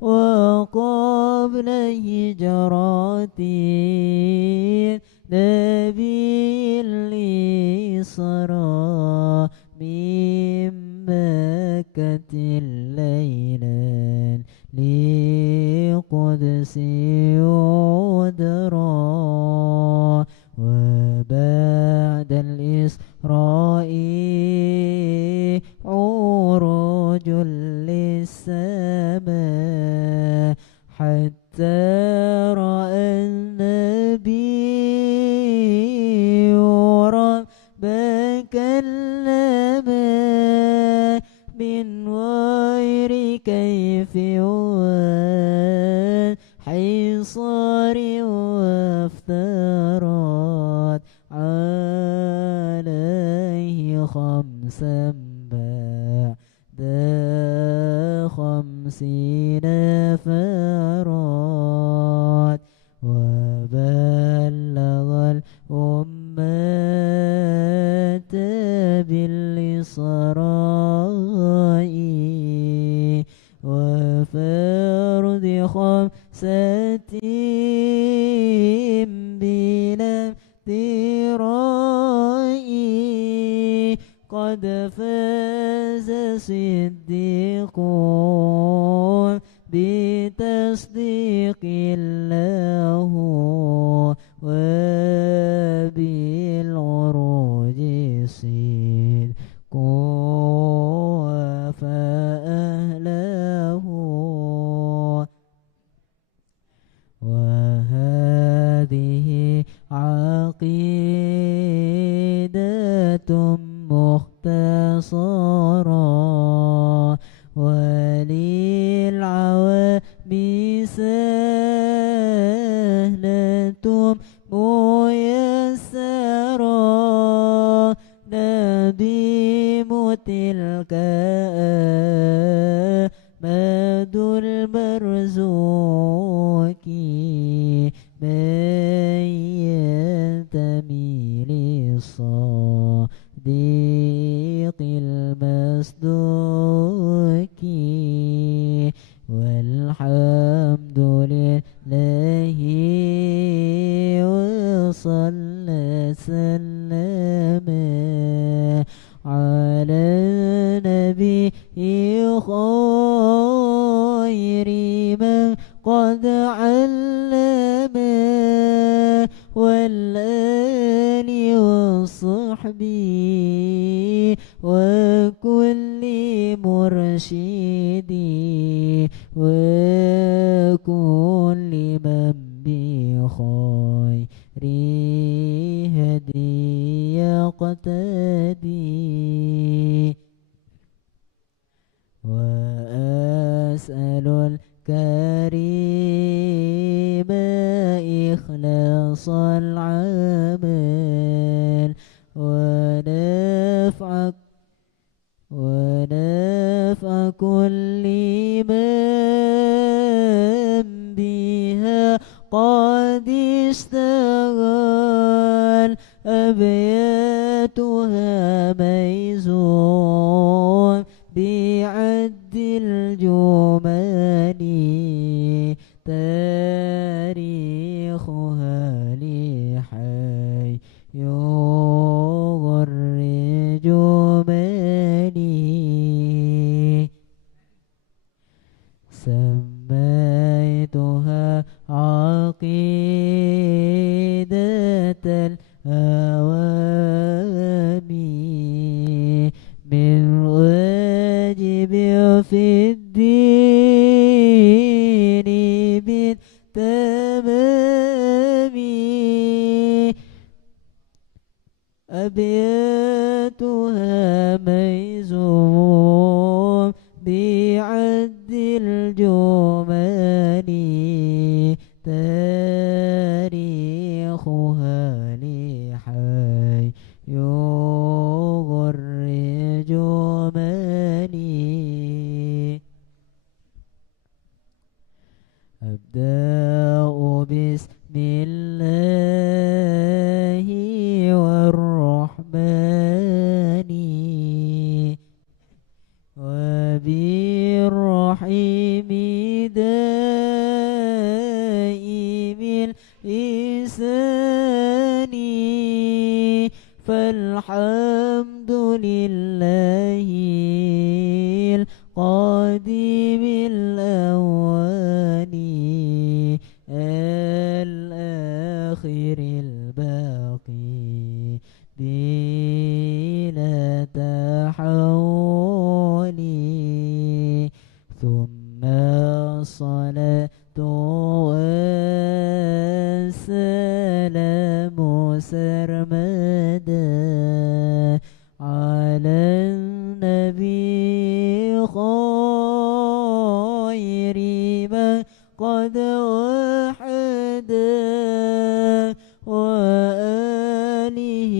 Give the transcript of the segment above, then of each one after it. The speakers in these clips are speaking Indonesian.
وقبل هجرة نبي الإسراء من مكة ليلا لقدس يدرى وبعد الإسراء عروج للسماء حتى رأى النبي ربك كلما من غير كيف وحصار وافترت عليه خمسا بعد 50 فرات وبلغ الأمة بالإسراء وفرض خمسة بلا امتراء قد فاز صديقون بتصديق الله وبالعروج صدق فأهله وهذه عقيدة مختصرة وللعوام سهلة ميسرة نديم تلك مد المرزوق من ينتمي للصديق المصدوق والحمد لله وصلى سلم على نبي خير من قد علم والآل وصحبه وكل مرشد وكل من بخير هدي يقتدي وأسأل الكريم إخلاص العمل ونفع كل من بها قد اشتغل أبياتها ميزون بعد الجمال تاريخها لحي يغرج مالي سميتها عقيدة الأوامي من واجب في الدين بالتمام أبياتها ميزون بعد الجمال تاريخها لحي يغرج مالي أبدأ بسم الله والرحمن وبالرحيم الصلاة والسلام سرمدا على النبي خير من قد وحدا وآله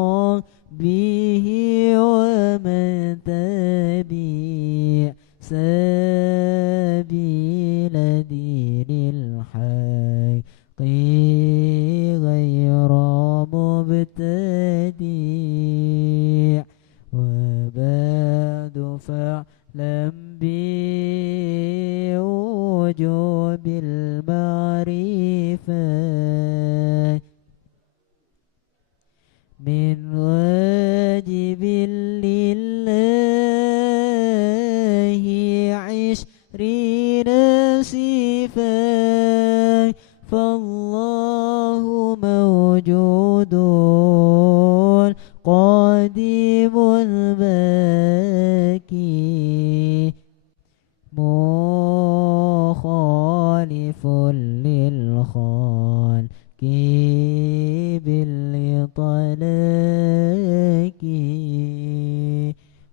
وصحبه ومن تبع سبيل دين الحق غير مبتدع وبعد فاعلم بوجوب المعرفة من واجب لله 20 صفة فالله موجود قادم باقي مخالف للخالق بالإطلاق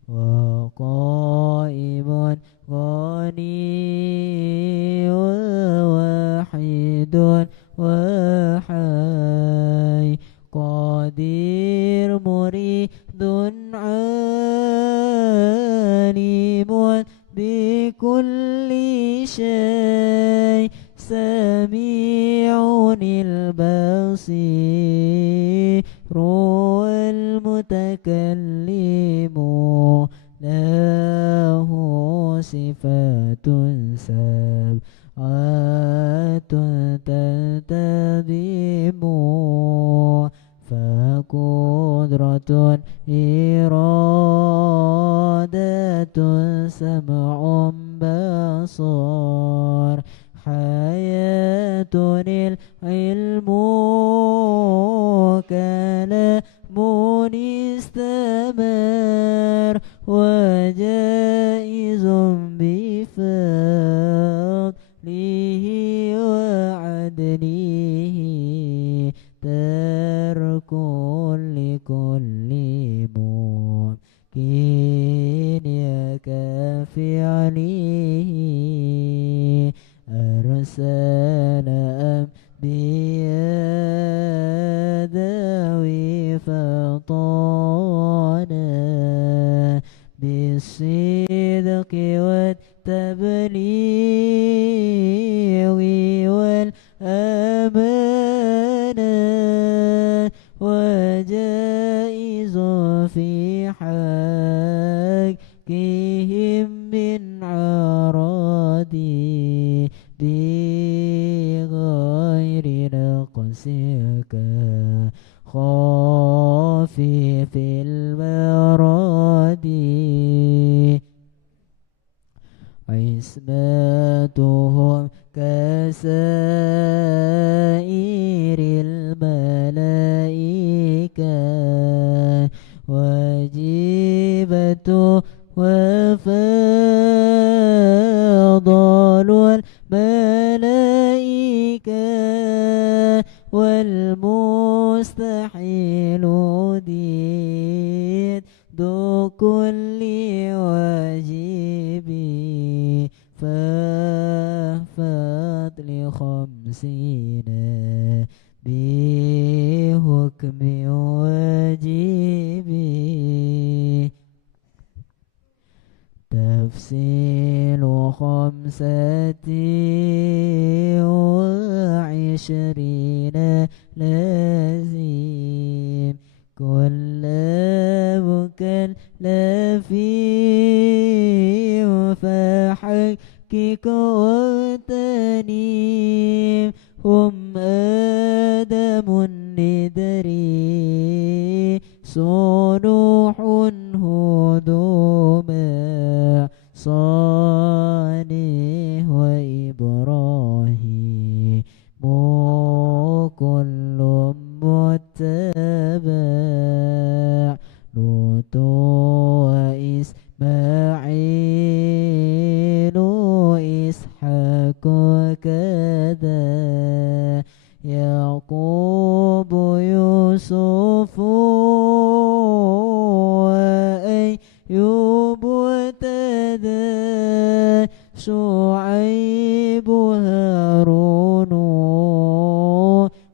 وقائم غني وواحد وحي قدير مريد عالم بكل شيء سميع البصير والمتكلم له صفات سبعة تنتظم فقدرة إرادة سمع بصر حياة العلم كلام استمر وجائز بفضله وعدله ترك لكل ممكن يكفي عليه أرسل أنبياء ذوي فطانا بالصدق والتبليغ والأمانة وجائز في حقهم من عرضي بغير نقصك خافي في المراد عصمتهم كسائر الملائكة واجبة وفضل الملائكة والمستحيل ضد كل واجب ففضل 50 بحكم واجب تفصيل 25 لازم كل مكلف فحقق وتنيم هم آدم ندري صنوح هدوما صالح وإبراهيم كل متبع لوط وإسماعيل وكذا يعقوب يوسف وأيوب ابتدى شعيب هارون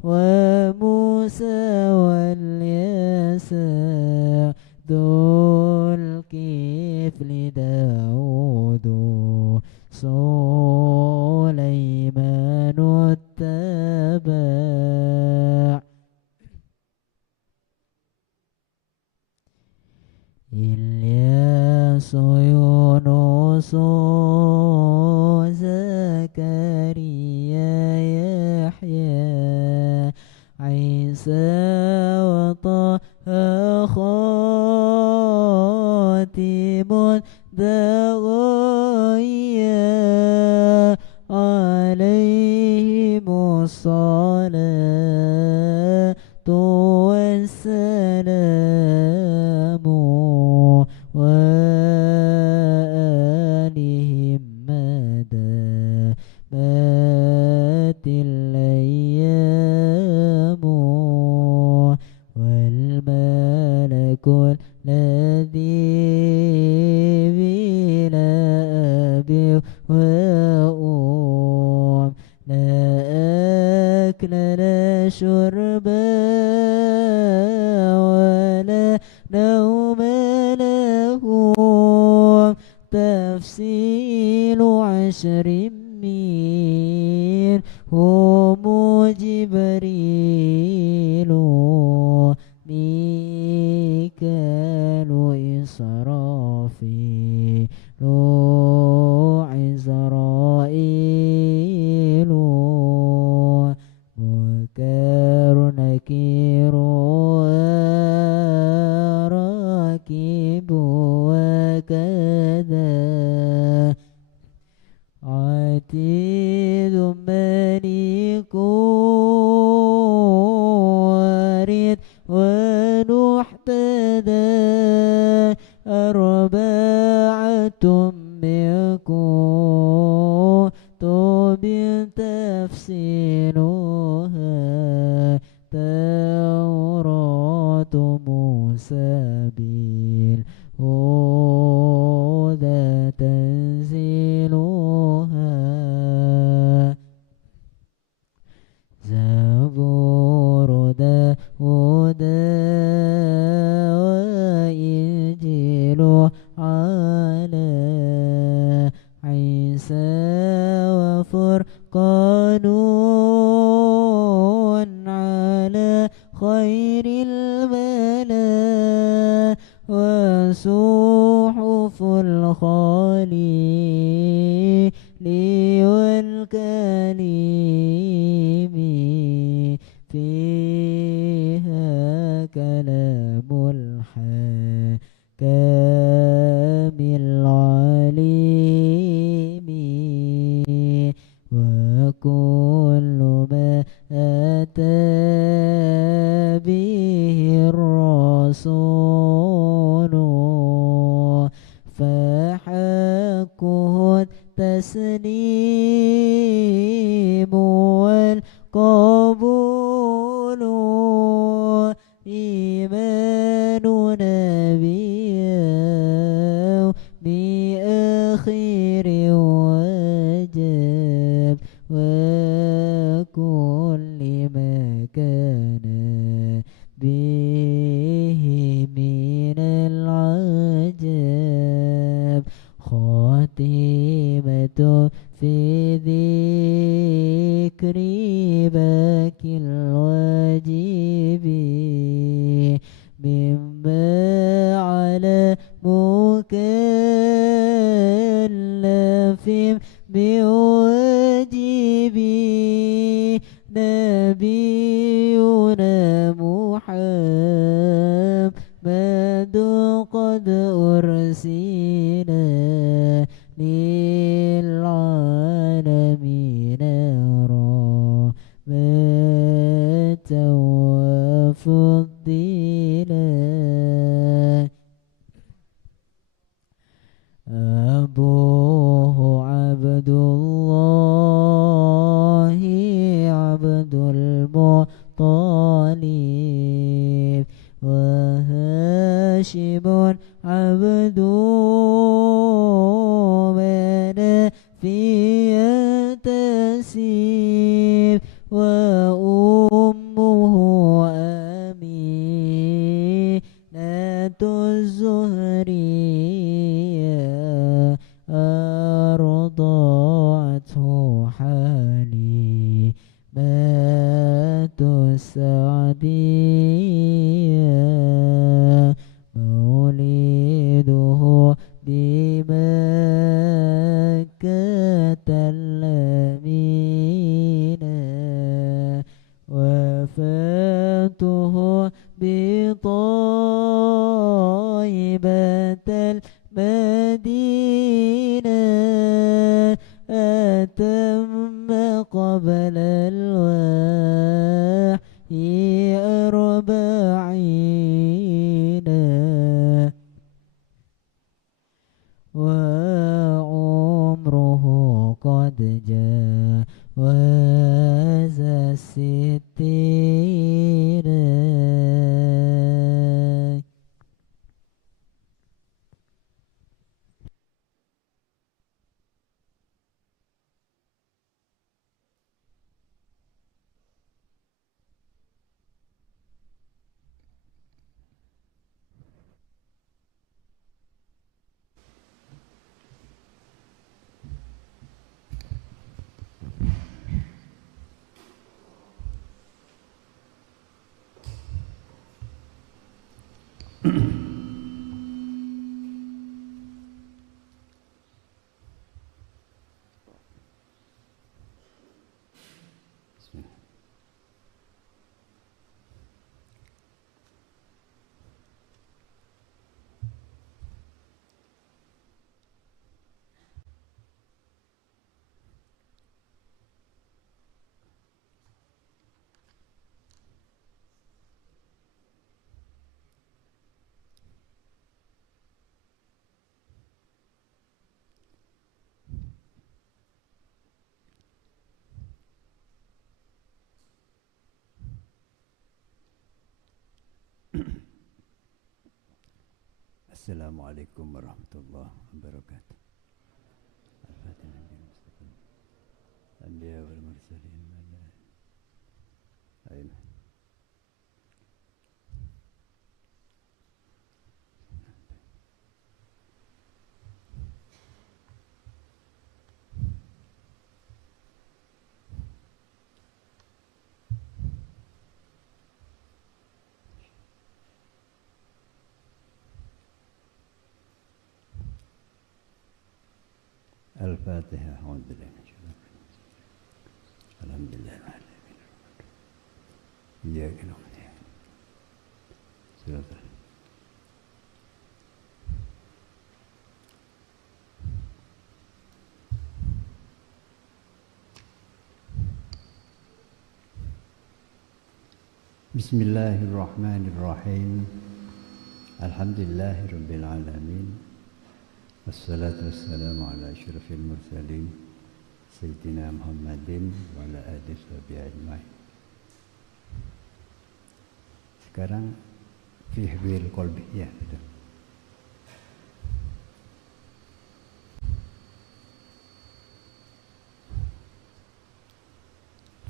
وموسى واليسع ذو الكفل داود سليمان اتبع إلياس يونس زكريا يحيى عيسى وطه خاتم دغيا عليهم الصلاة والسلام وآلهم مدى مات الأيام والملك الذي بلا أب وأم لا أكل لا شرب ولا نوم له تفصيل 10 من هم جبريل ميكال إسرافيل عزرائيل منكر نكير راكب وكذا عتيد ملك وارد ونحتدى 4 منكم طب تفسيرها توراة موسى بالهدى تنزيلها زبور داود وإنجيل على عيسى وفرقان على خير الملا وصحف الخليل والكليم فيها كلام الحكام العليم وكل ما أتى به الرسول فحقه التسليم والقبول إيمان نبيه بآخر وجب وكل ما كان به من العجب خاتمة في ذكر باكي الواجب مما على مكلف بواجب نبينا محمد قد أرسل للعالمين رحمة وفضيلا أبوه عبد الله المهدي مولده بمكة الأمينة وفاته بطيبة المدينة أتم قبل الوحي 40 وعمره قد جاوز 60 Assalamualaikum warahmatullahi wabarakatuh. Al-Fatihah. Anbiya wal mursalin. Amin. Al-Fatihah. Alhamdulillah. Iya gitu. Silakan. Bismillahirrahmanirrahim. Alhamdulillahirabbil alamin. Wassalatu wassalamu ala asyrafil mursalin Sayyidina Muhammadin wa ala alihi washabihi ajmain. Sekarang fi hifdzil qalbi ya betul.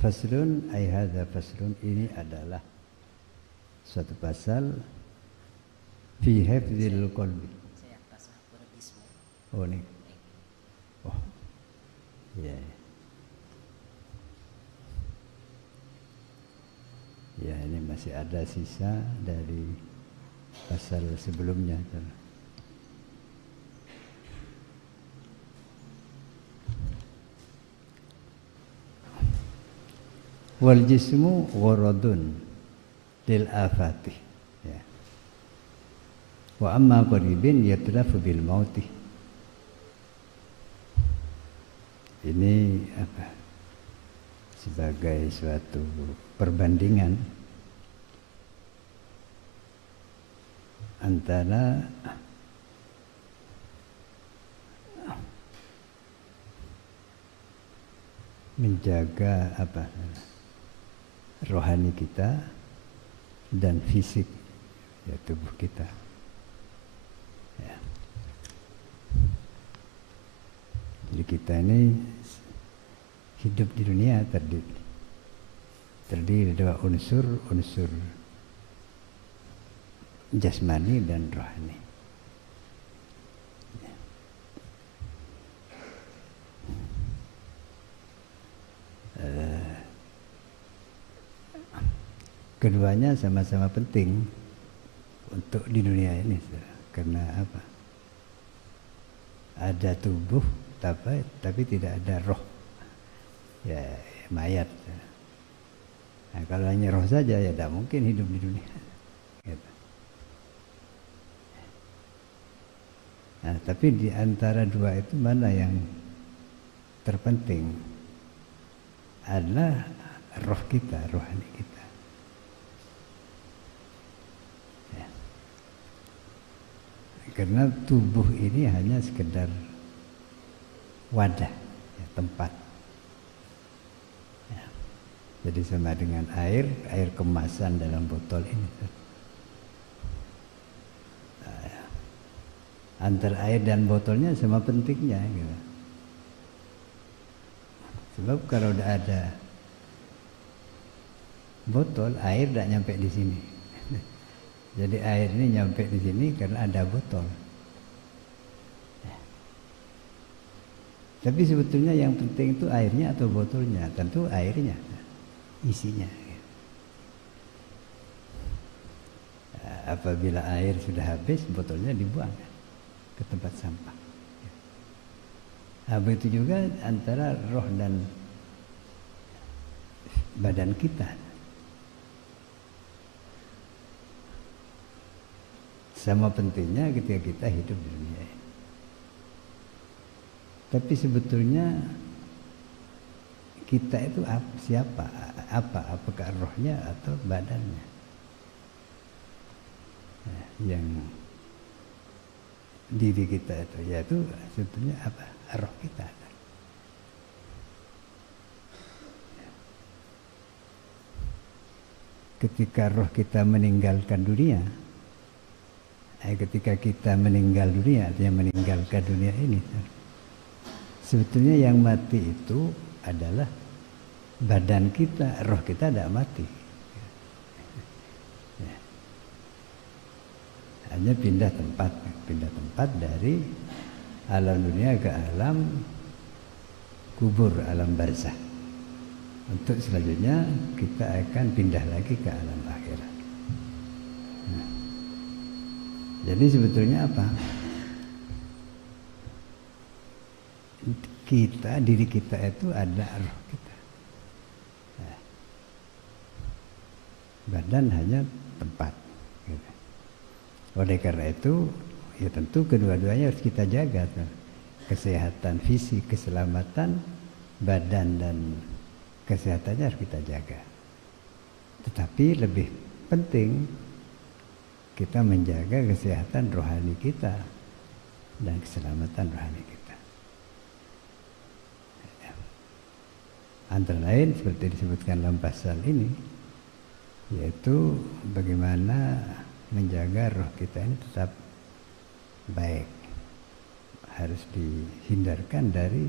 Faslun ay hadza faslun, ini adalah suatu pasal fi hifdzil qalbi. Oh ini, oh ya, ya ini masih ada sisa dari pasal sebelumnya. Wal jismu gharadun lil afati, ya. Wa amma qaribin yatlafu bil mauti. Ini apa? Sebagai suatu perbandingan antara menjaga apa? Rohani kita dan fisik, ya, tubuh kita. Ya. Jadi kita ini hidup di dunia terdiri dua unsur jasmani dan rohani. keduanya sama-sama penting untuk di dunia ini. Karena apa? Ada tubuh tapi tidak ada roh. Ya mayat. Nah, kalau hanya roh saja ya tidak mungkin hidup di dunia. Gitu. Nah, tapi di antara dua itu mana yang terpenting? Adalah roh kita, rohani kita. Ya. Karena tubuh ini hanya sekedar wadah, ya, tempat. Ya. Jadi sama dengan air kemasan dalam botol ini. Nah, ya. Antara air dan botolnya sama pentingnya. Gitu. Sebab kalau udah ada botol, air tidak nyampe di sini. Jadi air ini nyampe di sini karena ada botol. Tapi sebetulnya yang penting itu airnya atau botolnya? Tentu airnya, isinya. Apabila air sudah habis, botolnya dibuang ke tempat sampah. Begitu juga antara roh dan badan kita. Sama pentingnya ketika kita hidup di dunia ini. Tapi sebetulnya kita itu siapa? Apakah rohnya atau badannya? Nah, yang diri kita itu, yaitu sebetulnya apa? Roh kita. Ketika roh kita meninggalkan dunia, ketika kita meninggal dunia, artinya meninggalkan dunia ini, sebetulnya yang mati itu adalah badan kita, roh kita tidak mati. Hanya pindah tempat dari alam dunia ke alam kubur, alam barzah. Untuk selanjutnya kita akan pindah lagi ke alam akhirat. Nah, jadi sebetulnya apa? Diri kita itu ada roh kita. Nah, badan hanya tempat. Gitu. Oleh karena itu, ya tentu kedua-duanya harus kita jaga. Kesehatan fisik, keselamatan badan dan kesehatannya harus kita jaga. Tetapi lebih penting kita menjaga kesehatan rohani kita dan keselamatan rohani kita. Antara lain seperti disebutkan dalam pasal ini, yaitu bagaimana menjaga roh kita ini tetap baik, harus dihindarkan dari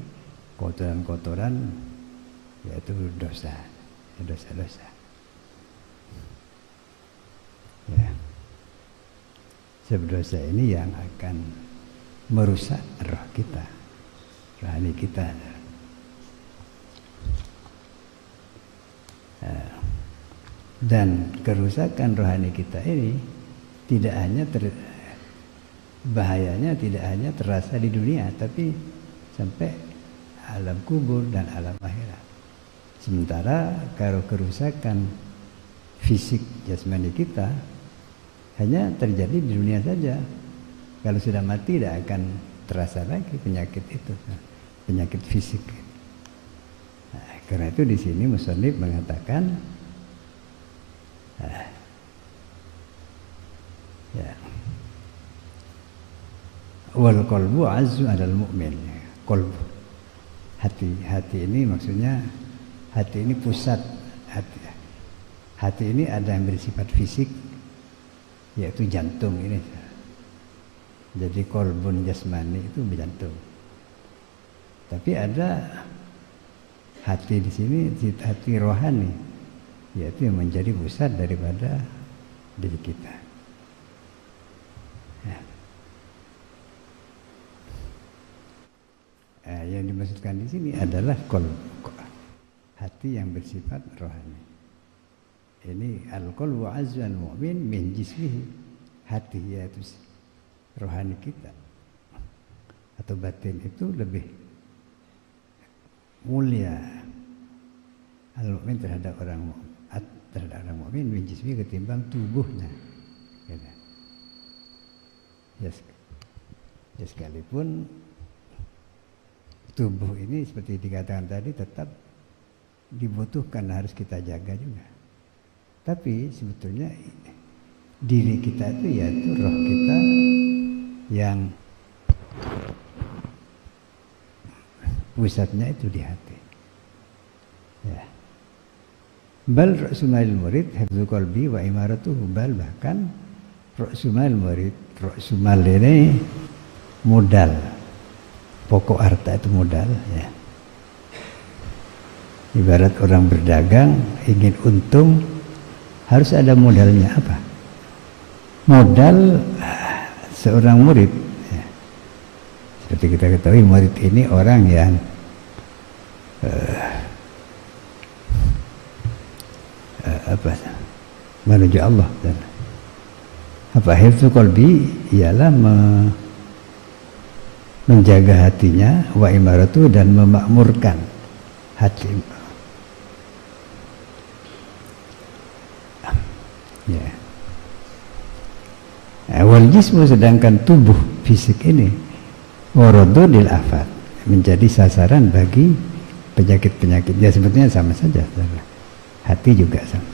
kotoran-kotoran, yaitu dosa. Ya. Sebab dosa ini yang akan merusak roh kita, rohani kita. Dan kerusakan rohani kita ini tidak hanya bahayanya tidak hanya terasa di dunia, tapi sampai alam kubur dan alam akhirat. Sementara kalau kerusakan fisik jasmani kita hanya terjadi di dunia saja. Kalau sudah mati tidak akan terasa lagi penyakit itu, penyakit fisik. Nah, karena itu di sini musannif mengatakan, wal qalbu azzu 'alal mu'min. Qalbu, hati ini maksudnya hati ini pusat hati ini ada yang bersifat fisik, yaitu jantung ini. Jadi qalbun jasmani itu jantung. Tapi ada hati di sini, hati rohani, yaitu yang menjadi pusat daripada diri kita. Yang dimaksudkan di sini adalah hati yang bersifat rohani. Ini al-qalbu azwan mu'min min jismihi, hati yaitu rohani kita atau batin itu lebih mulia al-mu'min terhadap orang mukmin min jismihi ketimbang tubuhnya. Gitu. Ya sekalipun tubuh ini seperti dikatakan tadi tetap dibutuhkan, harus kita jaga juga. Tapi sebetulnya diri kita itu yaitu roh kita yang pusatnya itu di hati. Ya. Bal ra'sumal murid hifdzu qalbi wa imaratuhu, bal bahkan ra'sumal murid, ra'sumal ini modal. Pokok harta itu modal, ya. Ibarat orang berdagang ingin untung, harus ada modalnya apa? Modal seorang murid. Ya. Seperti kita ketahui, murid ini orang yang menuju Allah. Hifdzu qalbi ialah menjaga hatinya, wa imaratu, dan memakmurkan hati. Ya. Wal jismu, sedangkan tubuh fisik ini waradudil afat, menjadi sasaran bagi penyakit-penyakit. Ya sebetulnya sama saja, hati juga sama.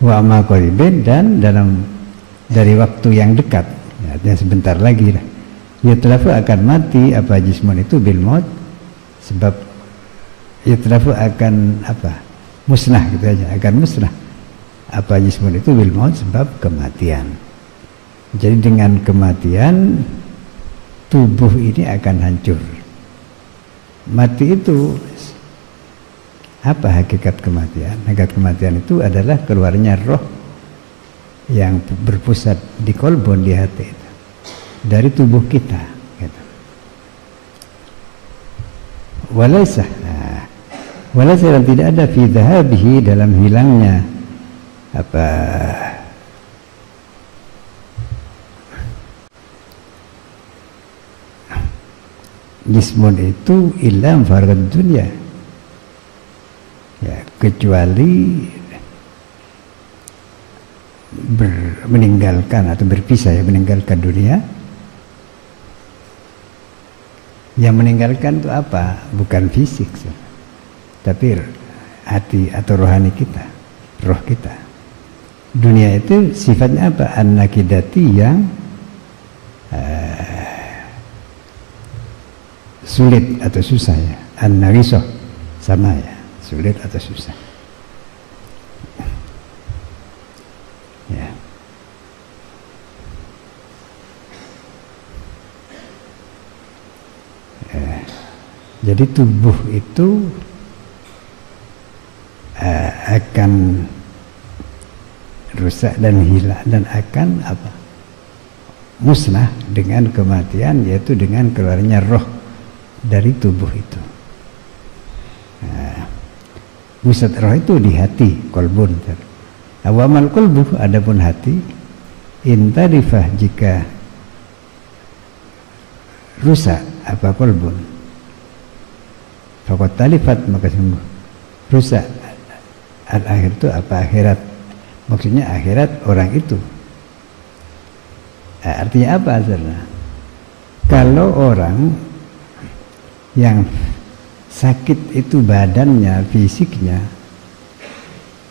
Wa ma qaribin, dan dari waktu yang dekat, ya, artinya sebentar lagi lah. Yutlafu akan mati apa jismun itu bil maut, sebab yutlafu akan apa? Musnah, gitu aja, akan musnah. Apa jismun itu bil maut, sebab kematian. Jadi dengan kematian tubuh ini akan hancur. Mati itu apa hakikat kematian? Hakikat kematian itu adalah keluarnya roh yang berpusat di kolbon, di hati itu, dari tubuh kita. Gitu. Walaysa, dan tidak ada fi dhahabihi, dalam hilangnya apa jismun itu illa farad dunia, ya, kecuali meninggalkan atau berpisah, ya, meninggalkan dunia. Yang meninggalkan itu apa? Bukan fisik, tapi hati atau rohani kita, roh kita. Dunia itu sifatnya apa? An-nakidati, yang sulit atau susah, ya. An-nawisoh, sama, ya, sulit atau susah. Ya. Jadi tubuh itu akan rusak dan hilang dan akan apa? Musnah dengan kematian, yaitu dengan keluarnya roh dari tubuh itu. Pusat roh itu di hati, kolbun. Awamal kolbu, adapun hati, intarifah, jika rusak apa kolbun, fakot talifat, maka sungguh rusak. Al-akhir itu apa? Akhirat. Maksudnya akhirat orang itu. Artinya apa asalnya? Kalau orang yang sakit itu badannya, fisiknya,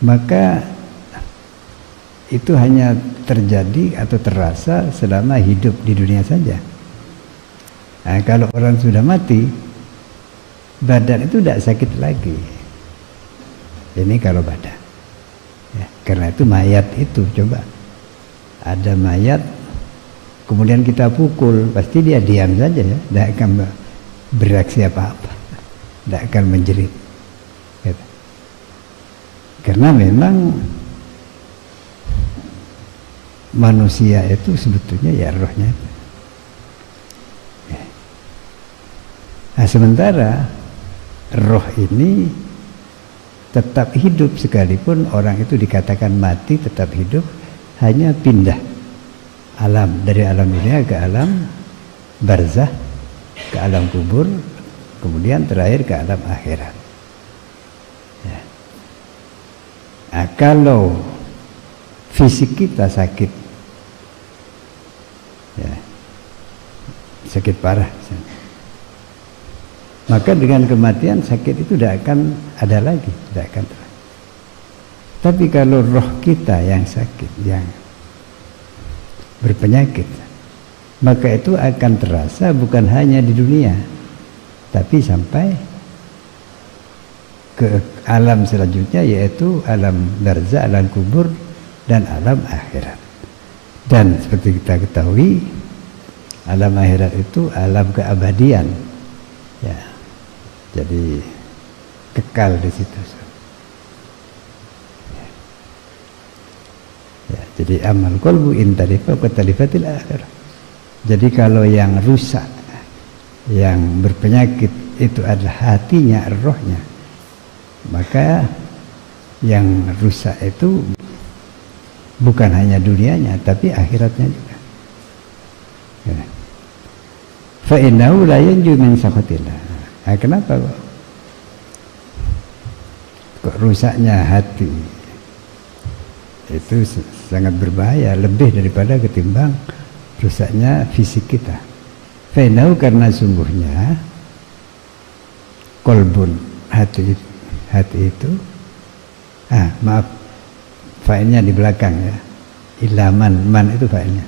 maka itu hanya terjadi atau terasa selama hidup di dunia saja. Nah, kalau orang sudah mati, badan itu tidak sakit lagi. Ini kalau badan, ya, karena itu mayat itu, coba ada mayat kemudian kita pukul, pasti dia diam saja, ya, tidak akan bereaksi apa-apa, tidak akan menjerit, gitu. Karena memang manusia itu sebetulnya ya rohnya itu. Ya. Nah, sementara roh ini tetap hidup sekalipun orang itu dikatakan mati tetap hidup, hanya pindah alam dari alam dunia ke alam barzah, ke alam kubur, kemudian terakhir ke alam akhirat. Ya. Nah, kalau fisik kita sakit, ya, sakit parah, maka dengan kematian sakit itu tidak akan ada lagi, tidak akan terjadi. Tapi kalau roh kita yang sakit, yang berpenyakit, maka itu akan terasa bukan hanya di dunia, tapi sampai ke alam selanjutnya, yaitu alam barzah, alam kubur, dan alam akhirat. Dan seperti kita ketahui, alam akhirat itu alam keabadian, ya, jadi kekal di situ. Ya, jadi amal qalbu in talifa wa talifatil akhirah. Jadi kalau yang rusak, yang berpenyakit itu adalah hatinya, rohnya, maka yang rusak itu bukan hanya dunianya tapi akhiratnya juga. Ya. Fa innahu la yanju min sakhatillah. Nah, kenapa kok rusaknya hati? Itu sangat berbahaya, lebih daripada ketimbang rusaknya fisik kita. Fa innahu, karena sungguhnya kolbun, hati itu, maaf, fa'ilnya di belakang ya, ilaman, man itu fa'ilnya.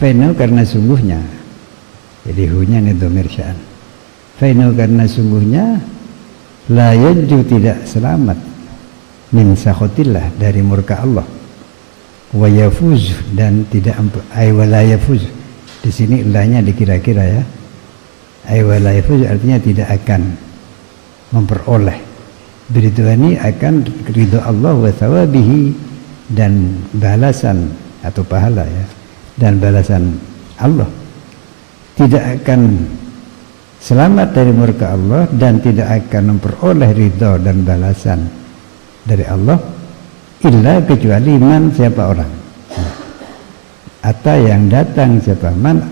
Fa'inau, karena sungguhnya, jadi hunya ini dhamir sya'an. Fa'inau, karena sungguhnya, la yanju, tidak selamat, min sakhatillah, dari murka Allah, wa yafuz, dan tidak wa la yafuz. Di sini ilahnya dikira-kira ya, wa la yafuz artinya tidak akan memperoleh biridwani, akan ridho Allah, wa thawabihi, dan balasan atau pahala ya, dan balasan Allah. Tidak akan selamat dari murka Allah dan tidak akan memperoleh ridho dan balasan dari Allah illa, kecuali man, siapa orang, atau yang datang, siapa man,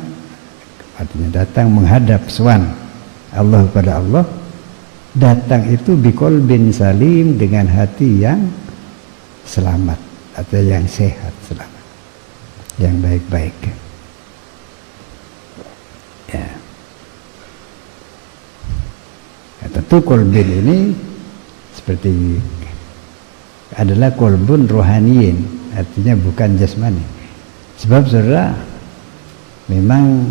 artinya datang menghadap swan Allah, pada Allah. Datang itu biqalbin salim, dengan hati yang selamat atau yang sehat, selamat, yang baik-baik ya. Tentu kolbin ini seperti adalah kolbun rohaniyin, artinya bukan jasmani. Sebab saudara, memang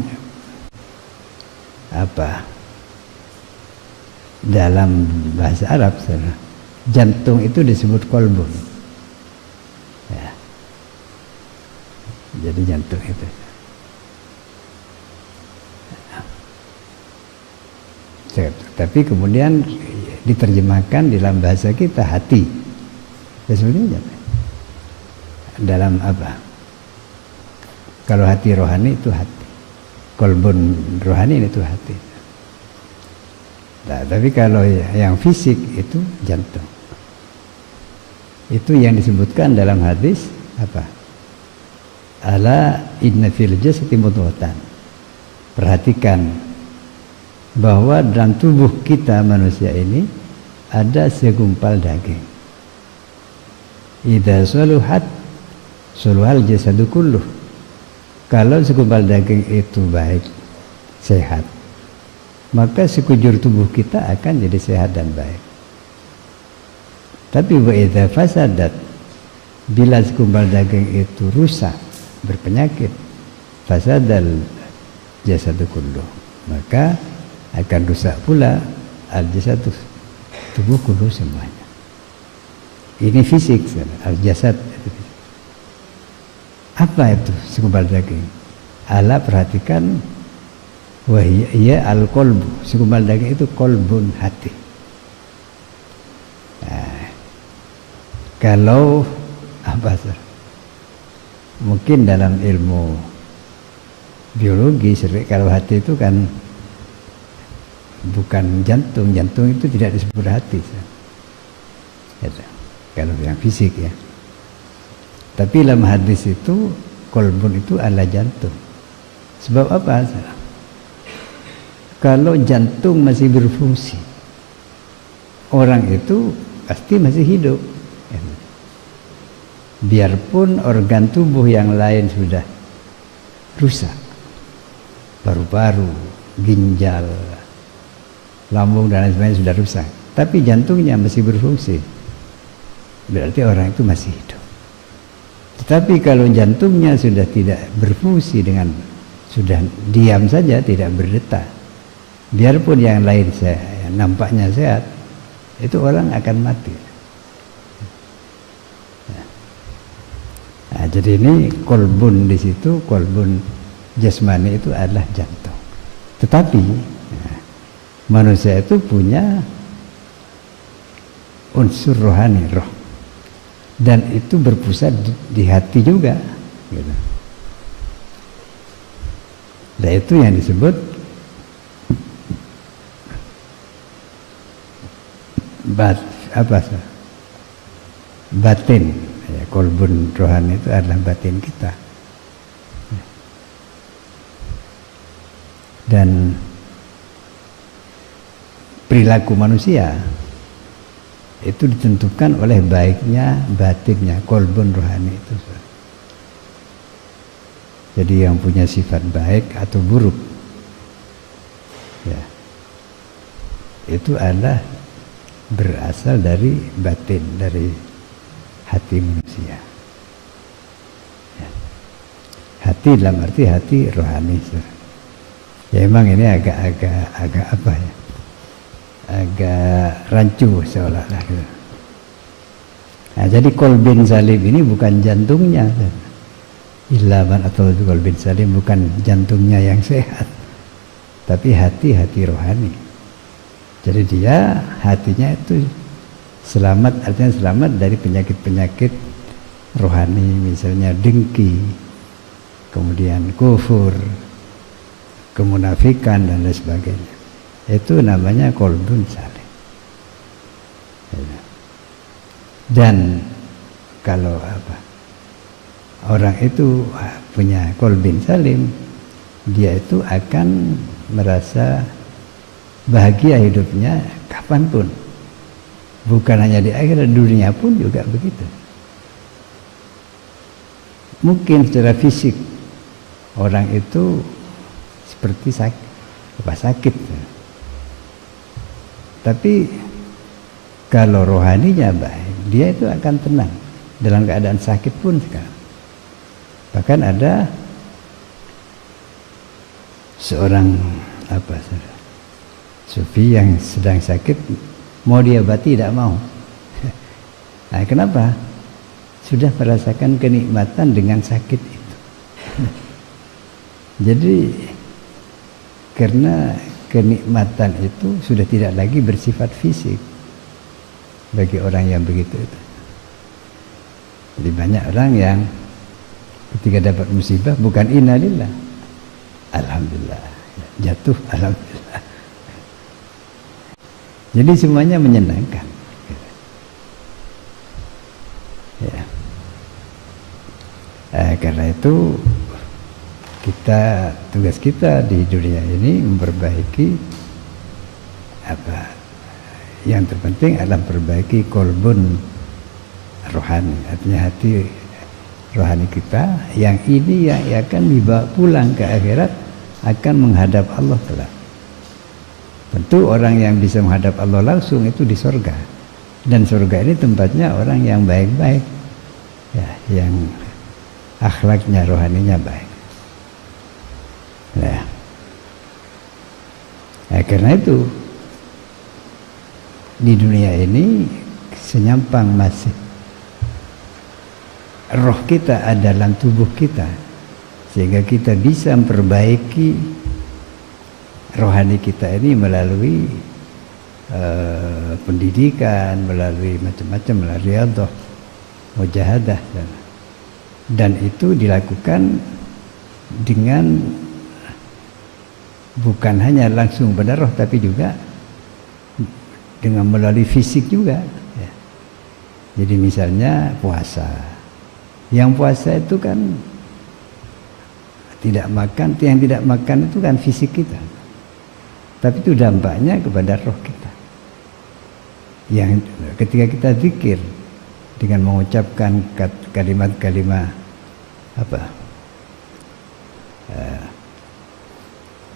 dalam bahasa Arab, saudara, jantung itu disebut kolbun ya. Jadi jantung itu, tapi kemudian diterjemahkan dalam bahasa kita hati. Ya, sebenarnya dalam apa? Kalau hati rohani itu hati, kolbun rohani itu hati. Nah, tapi kalau yang fisik itu jantung. Itu yang disebutkan dalam hadis apa? Ala inna fil jasadi mudghatan. Perhatikan bahwa dalam tubuh kita manusia ini ada segumpal daging. Idza saluhat saluhal jasadu kulluh. Kalau segumpal daging itu baik, sehat, maka sekujur tubuh kita akan jadi sehat dan baik. Tapi wa idza fasadat, bila segumpal daging itu rusak, berpenyakit, fasadal jasadu kulluh, maka akan rusak pula al jasadu, tubuh kulluh semuanya. Ini fisik, al-jasad. Apa itu segumpal daging? Ala, perhatikan, wahiyya al-qalbu. Segumpal daging itu kolbun, hati. Nah, kalau apa sir? Mungkin dalam ilmu biologi, kalau hati itu kan bukan jantung. Jantung itu tidak disebut hati. Sir. Gitu. Kalau yang fisik ya. Tapi dalam hadis itu kolbun itu adalah jantung. Sebab apa? Kalau jantung masih berfungsi, orang itu pasti masih hidup. Biarpun organ tubuh yang lain sudah rusak, paru-paru, ginjal, lambung dan lain sebagainya sudah rusak, tapi jantungnya masih berfungsi, berarti orang itu masih hidup. Tetapi kalau jantungnya sudah tidak berfungsi, sudah diam saja, tidak berdetak, biarpun yang lain nampaknya sehat, itu orang akan mati. Nah, jadi ini kolbun di situ, kolbun jasmani itu adalah jantung. Tetapi manusia itu punya unsur rohani, roh, dan itu berpusat di hati juga. Gitu. Dan itu yang disebut batin. Ya, kolbun rohani itu adalah batin kita. Dan perilaku manusia itu ditentukan oleh baiknya batinnya, kolbun rohani itu. Jadi yang punya sifat baik atau buruk, ya, itu adalah berasal dari batin, dari hati manusia. Ya. Hati dalam arti hati rohani. Ya emang ini agak apa ya? Agak rancu seolah-olah gitu. Nah, jadi kolbin salim ini bukan jantungnya. Illa man atau kolbin salim, bukan jantungnya yang sehat, tapi hati rohani. Jadi dia hatinya itu selamat, artinya selamat dari penyakit-penyakit rohani, misalnya dengki, kemudian kufur, kemunafikan dan lain sebagainya. Itu namanya kolbun salim. Dan kalau orang itu punya kolbin salim, dia itu akan merasa bahagia hidupnya kapanpun. Bukan hanya di akhirat, dunia pun juga begitu. Mungkin secara fisik orang itu seperti sakit. Tapi kalau rohaninya baik, dia itu akan tenang dalam keadaan sakit pun sekarang. Bahkan ada seorang sufi yang sedang sakit, mau diobati tidak mau. Nah, kenapa? Sudah merasakan kenikmatan dengan sakit itu. Jadi karena kenikmatan itu sudah tidak lagi bersifat fisik bagi orang yang begitu itu. Jadi banyak orang yang ketika dapat musibah bukan innalillah, alhamdulillah, jatuh alhamdulillah. Jadi semuanya menyenangkan. Ya. Karena itu tugas kita di dunia ini memperbaiki yang terpenting adalah memperbaiki kolbun rohani, artinya hati rohani kita yang ini yang akan dibawa pulang ke akhirat, akan menghadap Allah kelak. Tentu orang yang bisa menghadap Allah langsung itu di surga, dan surga ini tempatnya orang yang baik-baik, ya, yang akhlaknya rohaninya baik. Nah, karena itu di dunia ini senyampang masih roh kita ada dalam tubuh kita, sehingga kita bisa memperbaiki rohani kita ini melalui pendidikan, melalui macam-macam, melalui riyadhah, mujahadah, dan itu dilakukan dengan bukan hanya langsung pada roh, tapi juga dengan melalui fisik juga, ya. Jadi misalnya puasa. Yang puasa itu kan tidak makan, yang tidak makan itu kan fisik kita. Tapi itu dampaknya kepada roh kita. Yang ketika kita zikir dengan mengucapkan kalimat-kalimat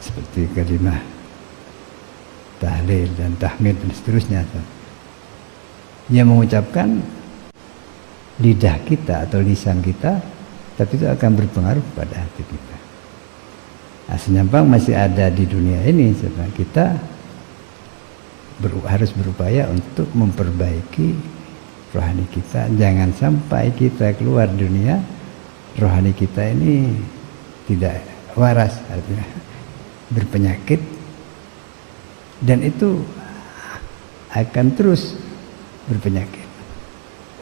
seperti kalimat tahlil dan tahmid dan seterusnya, yang mengucapkan lidah kita atau lisan kita, tapi itu akan berpengaruh pada hati kita. Nah, senyampang masih ada di dunia ini, sebab kita harus berupaya untuk memperbaiki rohani kita. Jangan sampai kita keluar dunia, rohani kita ini tidak waras, artinya berpenyakit, dan itu akan terus berpenyakit.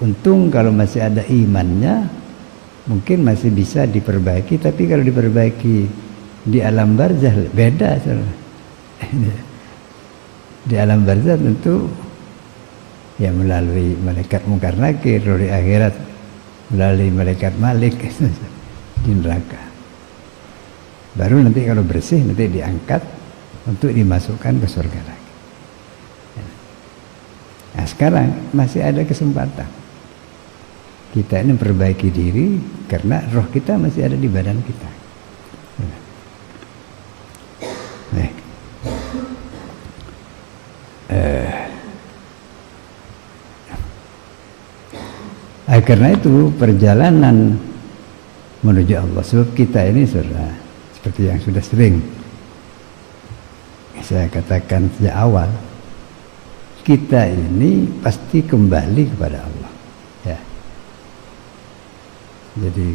Untung kalau masih ada imannya, mungkin masih bisa diperbaiki. Tapi kalau diperbaiki di alam barzah beda. Di alam barzah tentu ya melalui malaikat mungkar nakir, di akhirat melalui malaikat malik di neraka. Baru nanti kalau bersih nanti diangkat untuk dimasukkan ke surga lagi. Nah, sekarang masih ada kesempatan kita ini memperbaiki diri karena roh kita masih ada di badan kita. Karena itu perjalanan menuju Allah, sebab kita ini sudah seperti yang sudah sering saya katakan sejak awal, kita ini pasti kembali kepada Allah. Ya. Jadi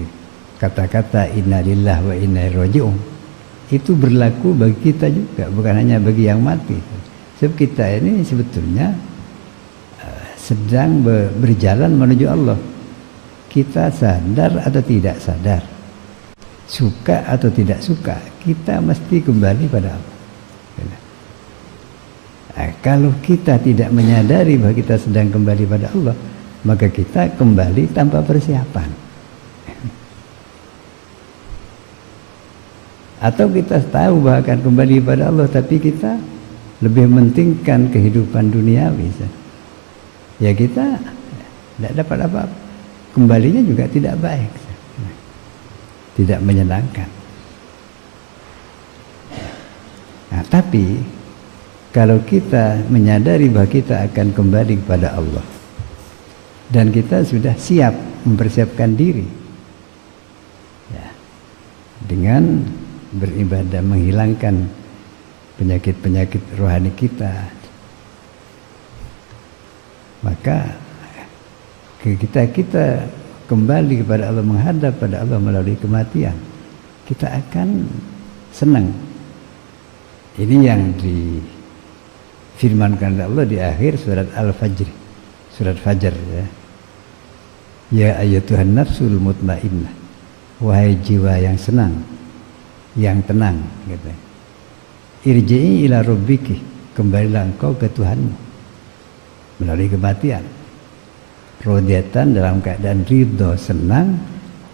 kata-kata inna lillahi wa inna ilaihi raji'un itu berlaku bagi kita juga, bukan hanya bagi yang mati. Sebab kita ini sebetulnya sedang berjalan menuju Allah. Kita sadar atau tidak sadar, suka atau tidak suka, kita mesti kembali pada Allah. Nah, kalau kita tidak menyadari bahwa kita sedang kembali pada Allah, maka kita kembali tanpa persiapan. Atau kita tahu bahwa akan kembali pada Allah, tapi kita lebih mementingkan kehidupan duniawi. Ya kita tidak dapat apa-apa. Kembalinya juga tidak baik, tidak menyenangkan. Nah, tapi kalau kita menyadari bahwa kita akan kembali kepada Allah dan kita sudah siap mempersiapkan diri ya, dengan beribadah menghilangkan penyakit-penyakit rohani kita, maka kita kembali kepada Allah, menghadap pada Allah melalui kematian, kita akan senang. Ini yang difirmankan Allah di akhir surat Al-Fajr, surat Fajar ya. Ya ayyatuhan nafsul mutmainnah, wahai jiwa yang senang, yang tenang gitu. Irji'i ila rabbiki, kembalilah engkau ke Tuhanmu melalui kematian. Rodiyatan dalam keadaan ridho senang,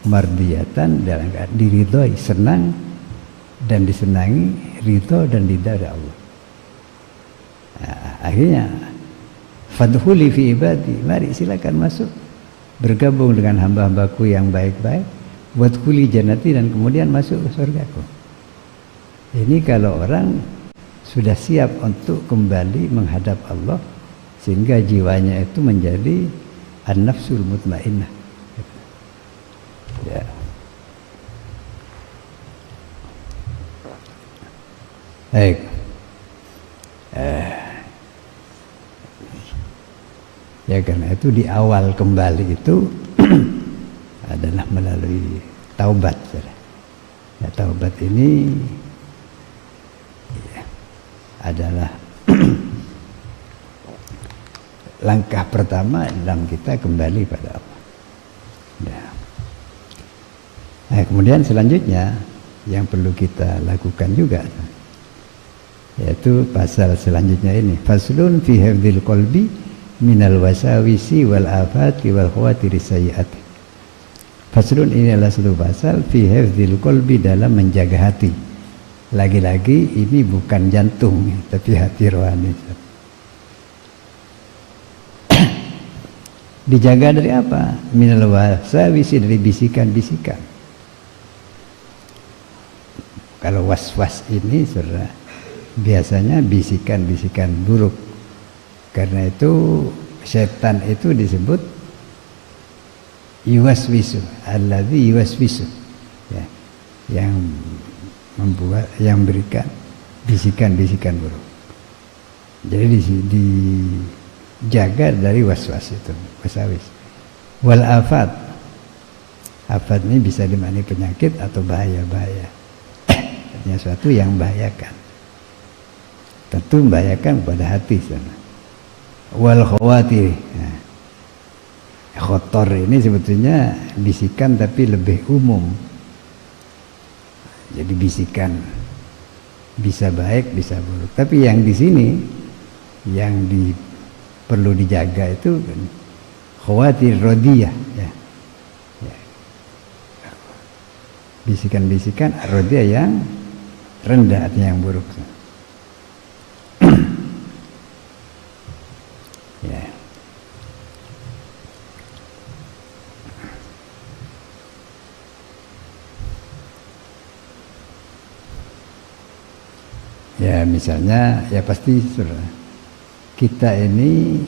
mardiyatan dalam keadaan diridhoi senang dan disenangi, ridho dan ridha dari Allah. Nah, akhirnya fadkhuli fi ibadi, mari silakan masuk bergabung dengan hamba-hambaku yang baik-baik, wadkhuli jannati, dan kemudian masuk ke surgaku. Ini kalau orang sudah siap untuk kembali menghadap Allah, sehingga jiwanya itu menjadi an-nafsul mutmainnah. Ya. Baik. Ya karena itu di awal kembali itu adalah melalui taubat. Ya, taubat ini ya, adalah langkah pertama dalam kita kembali pada Allah. Nah, kemudian selanjutnya yang perlu kita lakukan juga, yaitu pasal selanjutnya ini, faslun fi hifdzil qalbi minal wasawisi wal afati wal khawatiri sayyiati. Faslun, ini adalah satu pasal fi hifdzil qalbi, dalam menjaga hati. Lagi-lagi ini bukan jantung tapi hati rohani. Dijaga dari apa? Minal wasawisi, dari bisikan-bisikan. Kalau was-was ini saudara, biasanya bisikan-bisikan buruk. Karena itu setan itu disebut yuwaswisu, alladzi yuwaswisu, ya, yang membuat, yang berikan bisikan-bisikan buruk. Jadi dijaga dari was-was itu, wasawis. Wal afat, afat ini bisa dimaknai penyakit atau bahaya-bahaya. Artinya suatu yang membahayakan. Tentu membahayakan pada hati sana. Wal khawatir, nah, khotor ini sebetulnya bisikan tapi lebih umum. Jadi bisikan bisa baik bisa buruk. Tapi yang di sini yang perlu dijaga itu khawatir rodiyah, ya. Bisikan-bisikan rodiyah yang rendah, artinya yang buruk. Ya. Ya misalnya, ya pasti kita ini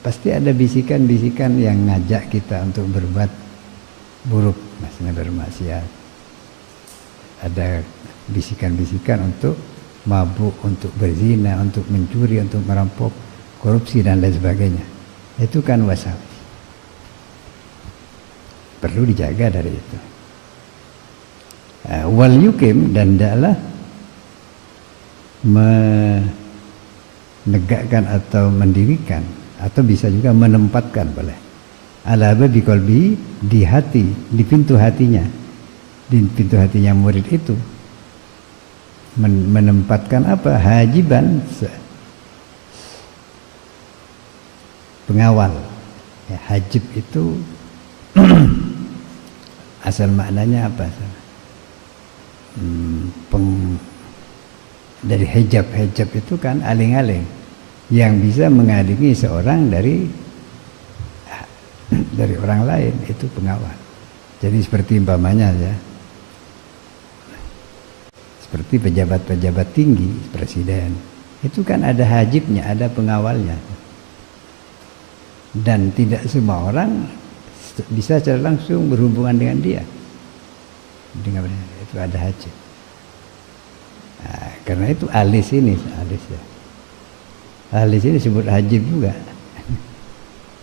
pasti ada bisikan-bisikan yang ngajak kita untuk berbuat buruk, maksudnya bermaksiat. Ada bisikan-bisikan untuk mabuk, untuk berzina, untuk mencuri, untuk merampok, korupsi dan lain sebagainya. Itu kan wasawis. Perlu dijaga dari itu. Wal yukim, dan hendaklah menegakkan atau mendirikan, atau bisa juga menempatkan, boleh, ala babi qalbi, di hati, di pintu hatinya, di pintu hatinya murid itu, menempatkan apa? Hajiban, pengawal. Ya, hajib itu asal maknanya apa? Dari hijab. Hijab itu kan aling-aling yang bisa mengalingi seorang dari orang lain, itu pengawal. Jadi seperti umpamanya ya, seperti pejabat-pejabat tinggi, presiden, itu kan ada hajibnya, ada pengawalnya. Dan tidak semua orang bisa secara langsung berhubungan dengan dia. Itu ada hajib. Nah, karena itu alis ini, ya. Alis ini disebut hajib juga.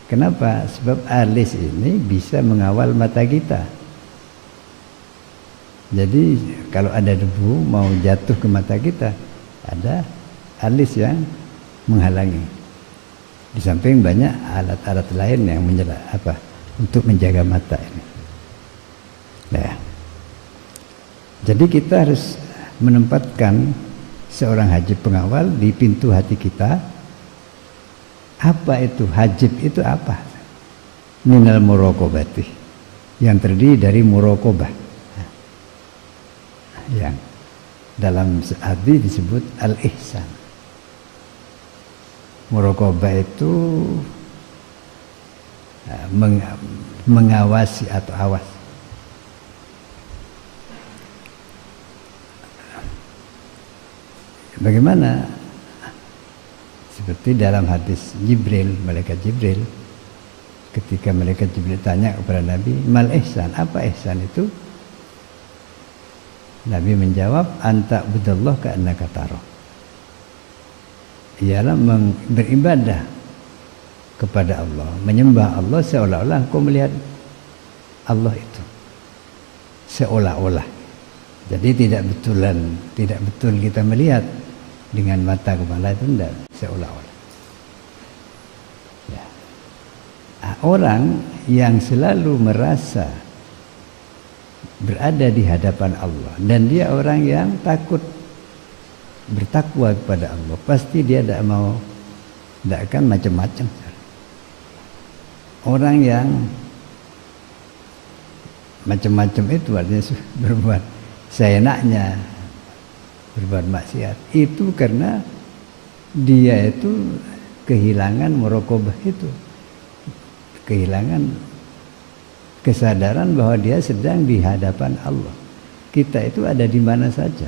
Kenapa? Sebab alis ini bisa mengawal mata kita. Jadi kalau ada debu mau jatuh ke mata kita, ada alis yang menghalangi. Di samping banyak alat-alat lain yang untuk menjaga mata ini. Nah, jadi kita harus menempatkan seorang hajib pengawal di pintu hati kita. Apa itu hajib? Itu apa? Minal muraqabati, yang terdiri dari muraqabah, yang dalam hadis disebut al-ihsan. Muraqabah itu mengawasi atau awas. Bagaimana? Seperti dalam hadis Jibril, malaikat Jibril, ketika malaikat Jibril tanya kepada Nabi, mal ihsan, apa ihsan itu? Nabi menjawab, anta budallah ka'annaka tara. Ialah beribadah kepada Allah, menyembah Allah seolah-olah engkau melihat Allah itu. Seolah-olah. Jadi tidak betul kita melihat dengan mata kepala itu, tidak, seolah-olah. Ya. Orang yang selalu merasa berada di hadapan Allah dan dia orang yang takut, bertakwa kepada Allah, pasti dia tidak mau Tidak akan macam-macam. Orang yang macam-macam itu artinya berbuat seenaknya, berbuat maksiat, itu karena dia itu kehilangan muraqabah itu, kehilangan kesadaran bahwa dia sedang di hadapan Allah. Kita itu ada di mana saja,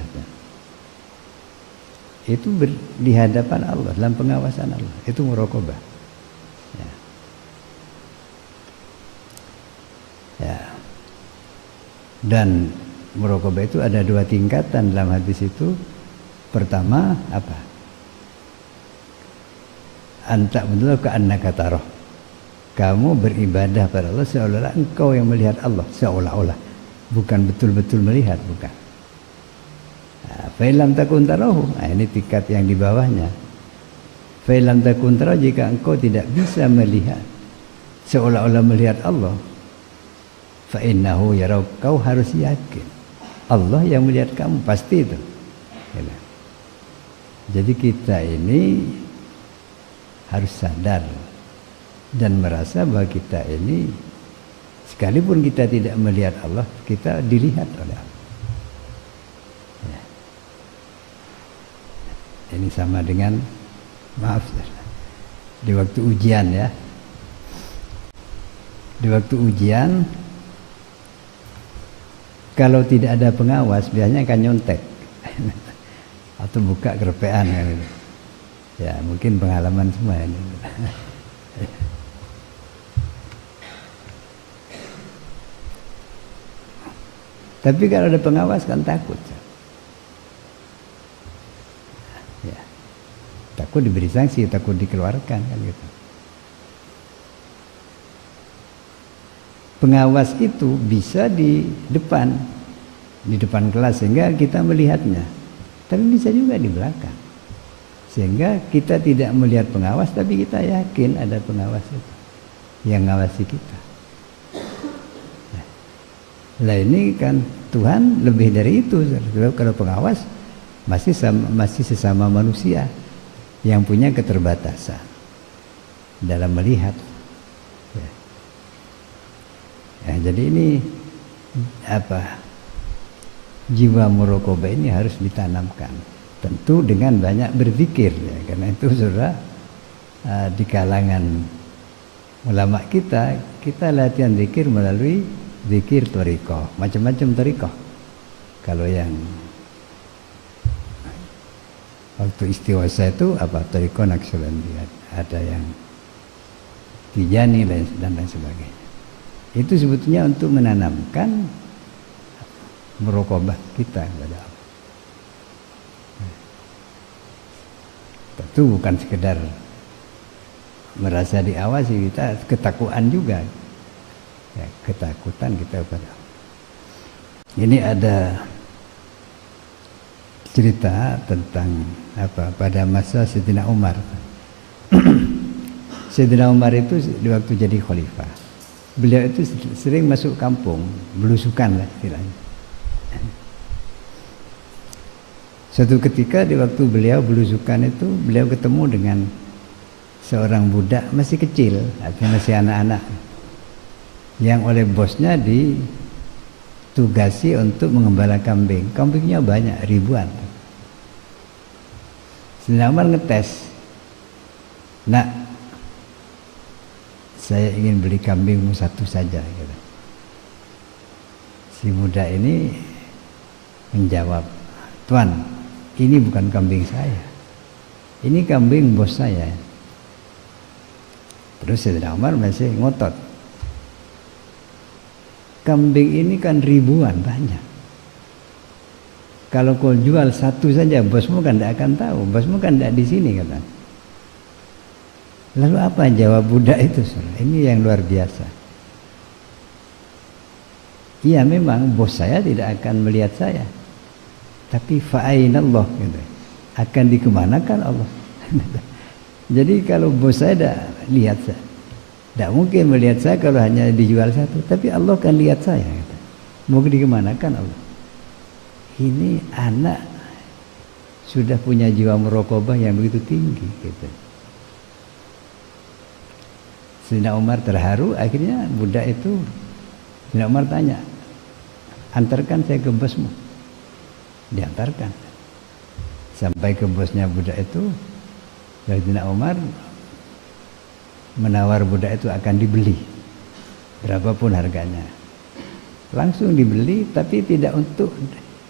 itu di hadapan Allah, dalam pengawasan Allah, itu muraqabah. Ya. Ya. Dan muraqabah itu ada 2 tingkatan dalam hadis itu. Pertama apa? Anta betul ke annaka tarah. Kamu beribadah pada Allah seolah-olah engkau yang melihat Allah, seolah-olah. Bukan betul-betul melihat, bukan. Fa'ilam takun tarahu. Ini tingkat yang di bawahnya. Fa'ilam takun tarahu, jika engkau tidak bisa melihat seolah-olah melihat Allah, fa'innahu yarau, kau harus yakin Allah yang melihat kamu, pasti itu. Jadi kita ini harus sadar dan merasa bahwa kita ini, sekalipun kita tidak melihat Allah, kita dilihat oleh Allah. Ya. Ini sama dengan, maaf, di waktu ujian ya. Di waktu ujian, kalau tidak ada pengawas, biasanya akan nyontek atau buka kerpean kan itu. Ya, mungkin pengalaman semua ini. Tapi kalau ada pengawas kan takut. Ya. Takut diberi sanksi, takut dikeluarkan kan gitu. Pengawas itu bisa di depan kelas sehingga kita melihatnya. Tapi bisa juga di belakang. Sehingga kita tidak melihat pengawas, tapi kita yakin ada pengawas itu yang ngawasi kita. Nah ini kan Tuhan lebih dari itu. Kalau pengawas masih sesama manusia yang punya keterbatasan dalam melihat. Ya, jadi ini apa? Jiwa muraqabah ini harus ditanamkan. Tentu dengan banyak berzikir ya, karena itu saudara di kalangan ulama kita latihan zikir melalui zikir thariqah, macam-macam thariqah. Kalau yang waktu istiwasa itu apa? Thariqah Naqsyabandiyah, ada yang Tijani dan lain sebagainya. Itu sebetulnya untuk menanamkan muraqabah kita kepada Allah. Tentu bukan sekedar merasa diawasi, kita ketakutan juga. Ya, ketakutan kita kepada Allah. Ini ada cerita tentang apa pada masa Sayyidina Umar. Sayyidina Umar itu di waktu jadi khalifah, beliau itu sering masuk kampung, belusukan lah istilahnya. Suatu ketika di waktu beliau belusukan itu, beliau ketemu dengan seorang budak masih kecil, artinya masih anak-anak, yang oleh bosnya ditugasi untuk mengembala kambing. Kambingnya banyak, ribuan. Sayyidina Umar ngetes, nak, saya ingin beli kambingmu satu saja. Gitu. Si muda ini menjawab, Tuan, ini bukan kambing saya, ini kambing bos saya. Terus Sayyidina Umar masih ngotot, kambing ini kan ribuan, banyak. Kalau kau jual satu saja, bosmu kan tidak akan tahu, bosmu kan tidak di sini, kata. Lalu apa jawab budak itu? Ini yang luar biasa. Iya, memang bos saya tidak akan melihat saya, tapi fa'ainallah, gitu. Akan dikemanakan Allah. Jadi kalau bos saya tidak lihat saya, tidak mungkin melihat saya kalau hanya dijual satu, tapi Allah akan lihat saya, gitu. Mau dikemanakan Allah. Ini anak sudah punya jiwa muraqabah yang begitu tinggi, gitu. Sayyidina Umar terharu, akhirnya budak itu, Sayyidina Umar tanya, antarkan saya ke bosmu. Diantarkan. Sampai ke bosnya budak itu, Sayyidina Umar menawar budak itu akan dibeli, berapapun harganya. Langsung dibeli, tapi tidak untuk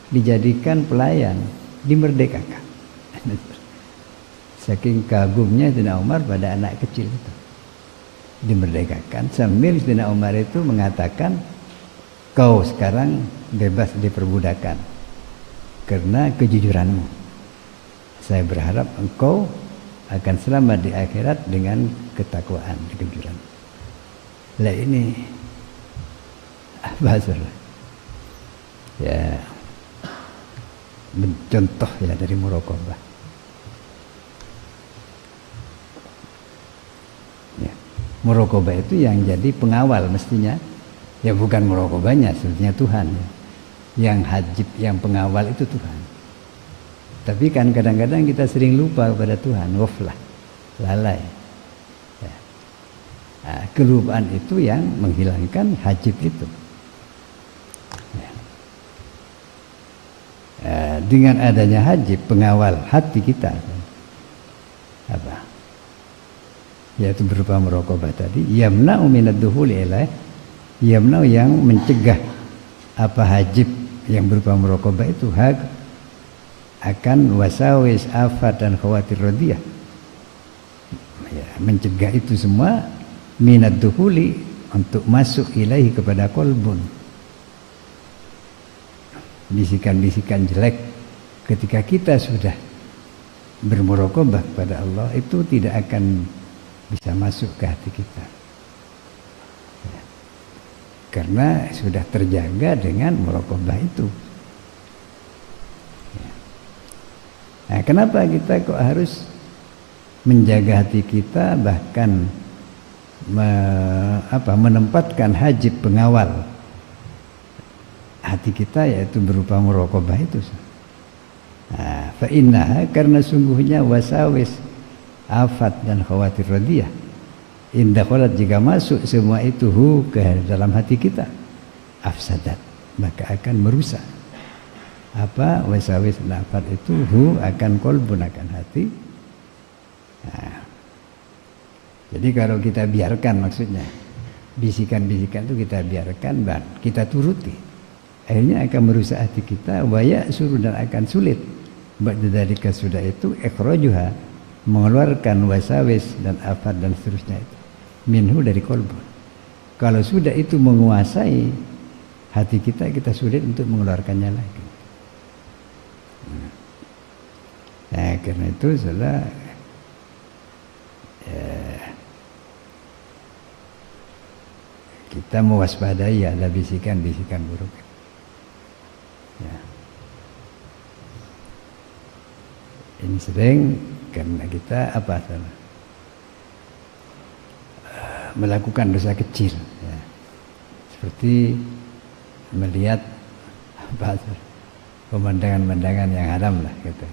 dijadikan pelayan, dimerdekakan. Saking kagumnya Sayyidina Umar pada anak kecil itu, dimerdekakan. Sambil Sayyidina Umar itu mengatakan, kau sekarang bebas diperbudakan karena kejujuranmu. Saya berharap engkau akan selamat di akhirat dengan ketakwaan, kejujuran. Lah ini bahasa ya, contoh ya dari muraqabah. Ya. Muraqabah itu yang jadi pengawal mestinya. Ya bukan muraqabahnya, sebetulnya Tuhan. Yang hajib, yang pengawal itu Tuhan. Tapi kan kadang-kadang kita sering lupa kepada Tuhan, ghaflah, lalai. Ya. Nah, kelupaan itu yang menghilangkan hajib itu. Ya. Dengan adanya hajib, pengawal hati kita, apa? Yaitu berupa muraqabah tadi, yamna'u minad dukhuli ilaih, yamna'u yang mencegah apa hajib yang berupa muraqabah itu akan wasawis, afat dan khawatir radiyah. Ya, mencegah itu semua minad dukhuli untuk masuk ilahi kepada kolbun. Bisikan-bisikan jelek ketika kita sudah bermuraqabah kepada Allah itu tidak akan bisa masuk ke hati kita. Ya. Karena sudah terjaga dengan muraqabah itu. Nah, kenapa kita kok harus menjaga hati kita, bahkan menempatkan hajib pengawal hati kita, yaitu berupa muraqabah itu. Nah, fa innaha, karena sungguhnya wasawis, afat dan khawatir radiyah, indah kholat, jika masuk semua itu ke dalam hati kita, afsadat, maka akan merusak. Apa wasawis nafat itu akan kolbun, akan hati. Nah, jadi kalau kita biarkan, maksudnya bisikan-bisikan itu kita biarkan dan kita turuti, akhirnya akan merusak hati kita. Waya suruh, dan akan sulit dari sudah itu ikhrajuha, mengeluarkan wasawis dan afat dan seterusnya itu minhu, dari kolbun. Kalau sudah itu menguasai hati kita, kita sulit untuk mengeluarkannya lagi. Nah, karena itu salah kita mewaspadai ada bisikan-bisikan buruk. Ya. Ini sering karena kita melakukan dosa kecil, ya. Seperti melihat pemandangan-pemandangan yang haram lah gitu.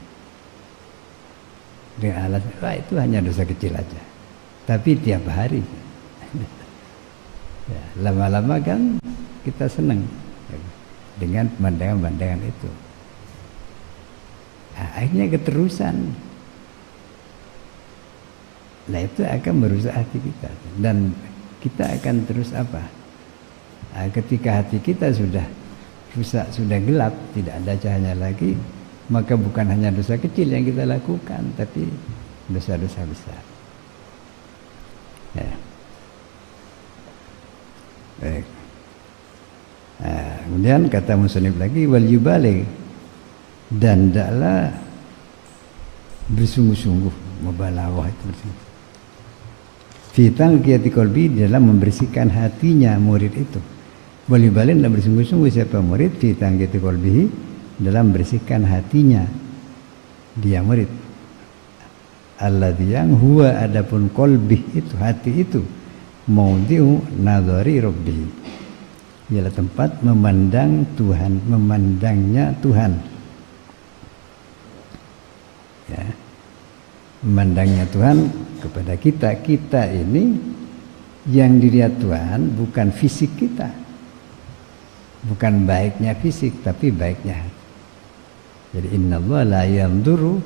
Dengan alasan, wah itu hanya dosa kecil aja. Tapi tiap hari, ya, lama-lama kan kita senang dengan pemandangan-pemandangan itu. Nah, akhirnya keterusan. Nah, itu akan merusak hati kita. Dan kita akan terus apa? Nah, ketika hati kita sudah rusak, sudah gelap, tidak ada cahaya lagi, maka bukan hanya dosa kecil yang kita lakukan, tapi dosa-dosa besar. Ya. Baik. Nah, kemudian kata musannif lagi, wal yubalik, dan hendaklah bersungguh-sungguh, mubalaghah itu bersungguh, fi tangqiyati qalbi, dalam membersihkan hatinya murid itu. Wal yubalik, dan bersungguh-sungguh siapa murid, fi tangqiyati qalbihi, dalam bersihkan hatinya dia murid. Alladzi, yang huwa, adapun qalbi itu, hati itu, maudhi'u nadhari rabbih, ialah tempat memandang Tuhan, memandangnya Tuhan. Ya. Memandangnya Tuhan kepada kita. Kita ini Yang dilihat Tuhan bukan fisik kita, bukan baiknya fisik, tapi baiknya hati. Jadi innallaha la yanzuru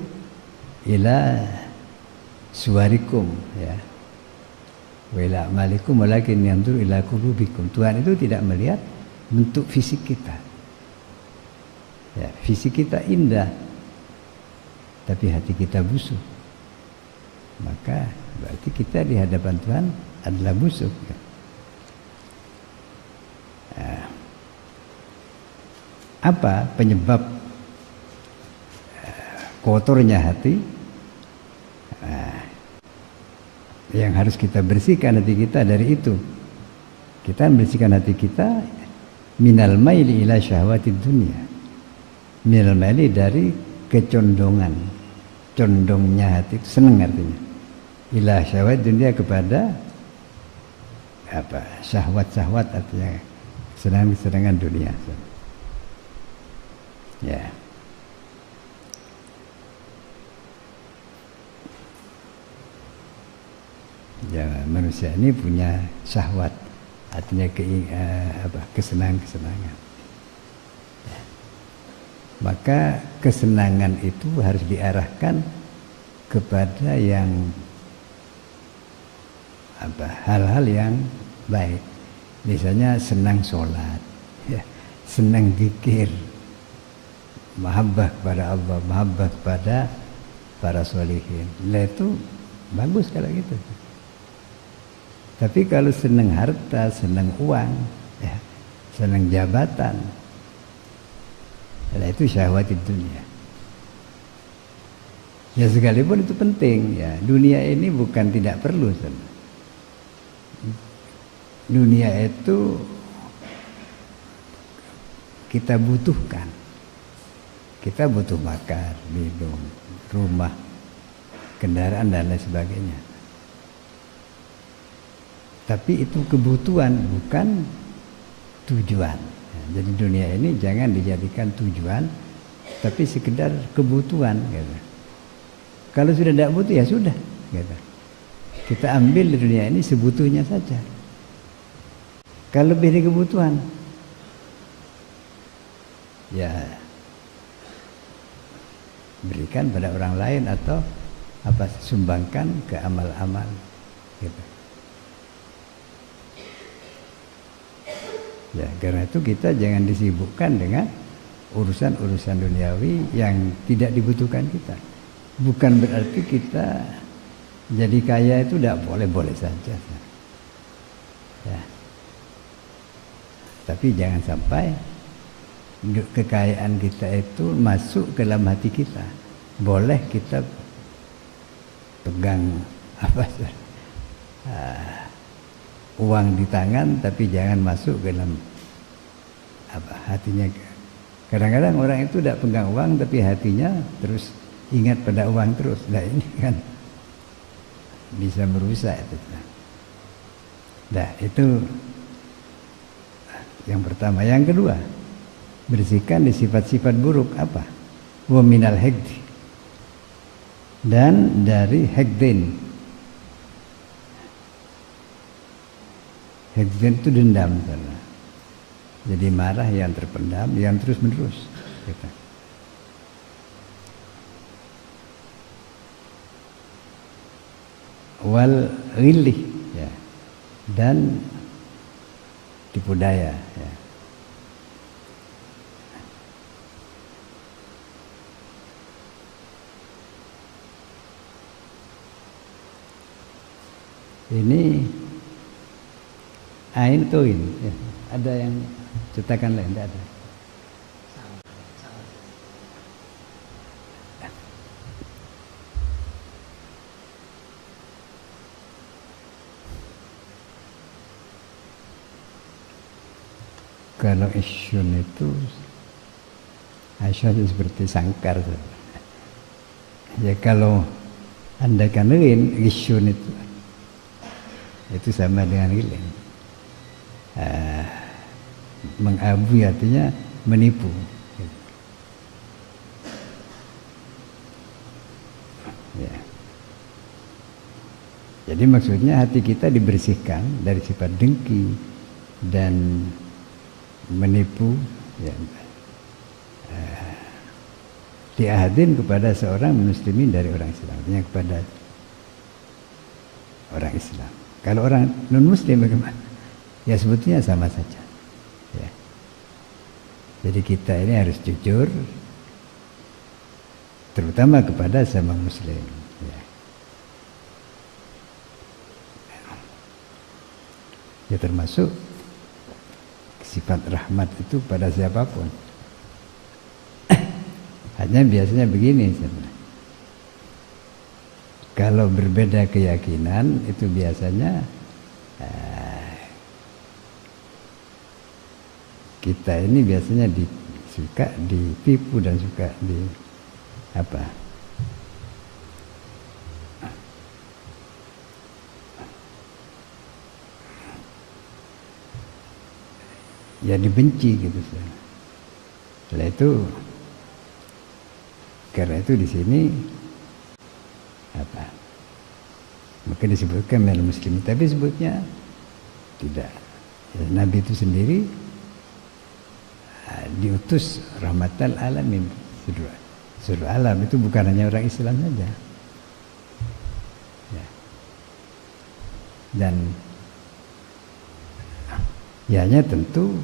ila suwarikum ya. Wa ila amalikum walakin yanzuru ila qulubikum. Tuhan itu tidak melihat bentuk fisik kita. Ya, fisik kita indah, tapi hati kita busuk. Maka berarti kita di hadapan Tuhan adalah busuk. Nah, apa penyebab kotornya hati? Nah, yang harus kita bersihkan hati kita dari itu. Kita membersihkan hati kita minal maili ila syahwatid dunya. Minal maili dari kecondongan. Condongnya hati itu senang artinya. Ila syahwat dunia kepada apa? Syahwat-syahwat artinya kesenangan-kesenangan dunia. Ya. Ya, manusia ini punya syahwat, artinya kesenangan-kesenangan. Ya. Maka kesenangan itu harus diarahkan kepada yang hal-hal yang baik. Misalnya senang sholat, ya, senang zikir, mahabbah kepada Allah, mahabbah kepada para sholihin. Nah, itu bagus kalau gitu. Tapi kalau senang harta, senang uang, ya, senang jabatan, nah itu syahwat di dunia. Ya sekalipun itu penting, ya. Dunia ini bukan tidak perlu. Dunia itu kita butuhkan. Kita butuh makan, minum, rumah, kendaraan dan lain sebagainya. Tapi itu kebutuhan, bukan tujuan. Jadi dunia ini jangan dijadikan tujuan, tapi sekedar kebutuhan. Gitu. Kalau sudah tidak butuh ya sudah. Gitu. Kita ambil di dunia ini sebutuhnya saja. Kalau lebih dari kebutuhan, ya berikan pada orang lain atau sumbangkan ke amal-amal. Gitu. Ya, karena itu kita jangan disibukkan dengan urusan-urusan duniawi yang tidak dibutuhkan kita. Bukan berarti kita jadi kaya itu tidak boleh-boleh saja. Ya. Tapi jangan sampai kekayaan kita itu masuk ke dalam hati kita. Boleh kita pegang uang di tangan, tapi jangan masuk ke dalam hatinya. Kadang-kadang orang itu tidak pegang uang, tapi hatinya terus ingat pada uang terus. Nah ini kan bisa merusak itu. Nah itu yang pertama. Yang kedua, bersihkan di sifat-sifat buruk apa? Wa minal haqdi, dan dari haqdin. Haqdin itu dendam. Jadi marah yang terpendam, yang terus menerus. Gitu. Wal ghillih, ya. Dan tipu daya, ya. Ini ain tuin, ya. Ada yang cetakan lain, tidak ada. Kalau isyun itu isyun seperti sangkar. Ya kalau Anda kanerin isyun itu sama dengan lilin. Mengabui artinya menipu. Ya. Jadi maksudnya hati kita dibersihkan dari sifat dengki dan menipu, ya, diahadin kepada seorang muslimin dari orang Islam, artinya kepada orang Islam. Kalau orang non muslim bagaimana? Ya sebetulnya sama saja. Ya. Jadi kita ini harus jujur, terutama kepada sama muslim. Ya. Ya termasuk sifat rahmat itu pada siapapun. Hanya biasanya begini sebenarnya. Kalau berbeda keyakinan itu biasanya kita ini biasanya suka ditipu dan suka di apa? Ya dibenci gitu. Setelah itu, karena itu di sini apa? Maka disebutkan minal muslimin, tapi sebutnya tidak. Ya, Nabi itu sendiri diutus rahmatan alamin, seluruh alam, itu bukan hanya orang Islam saja. Ya. Dan ya hanya tentu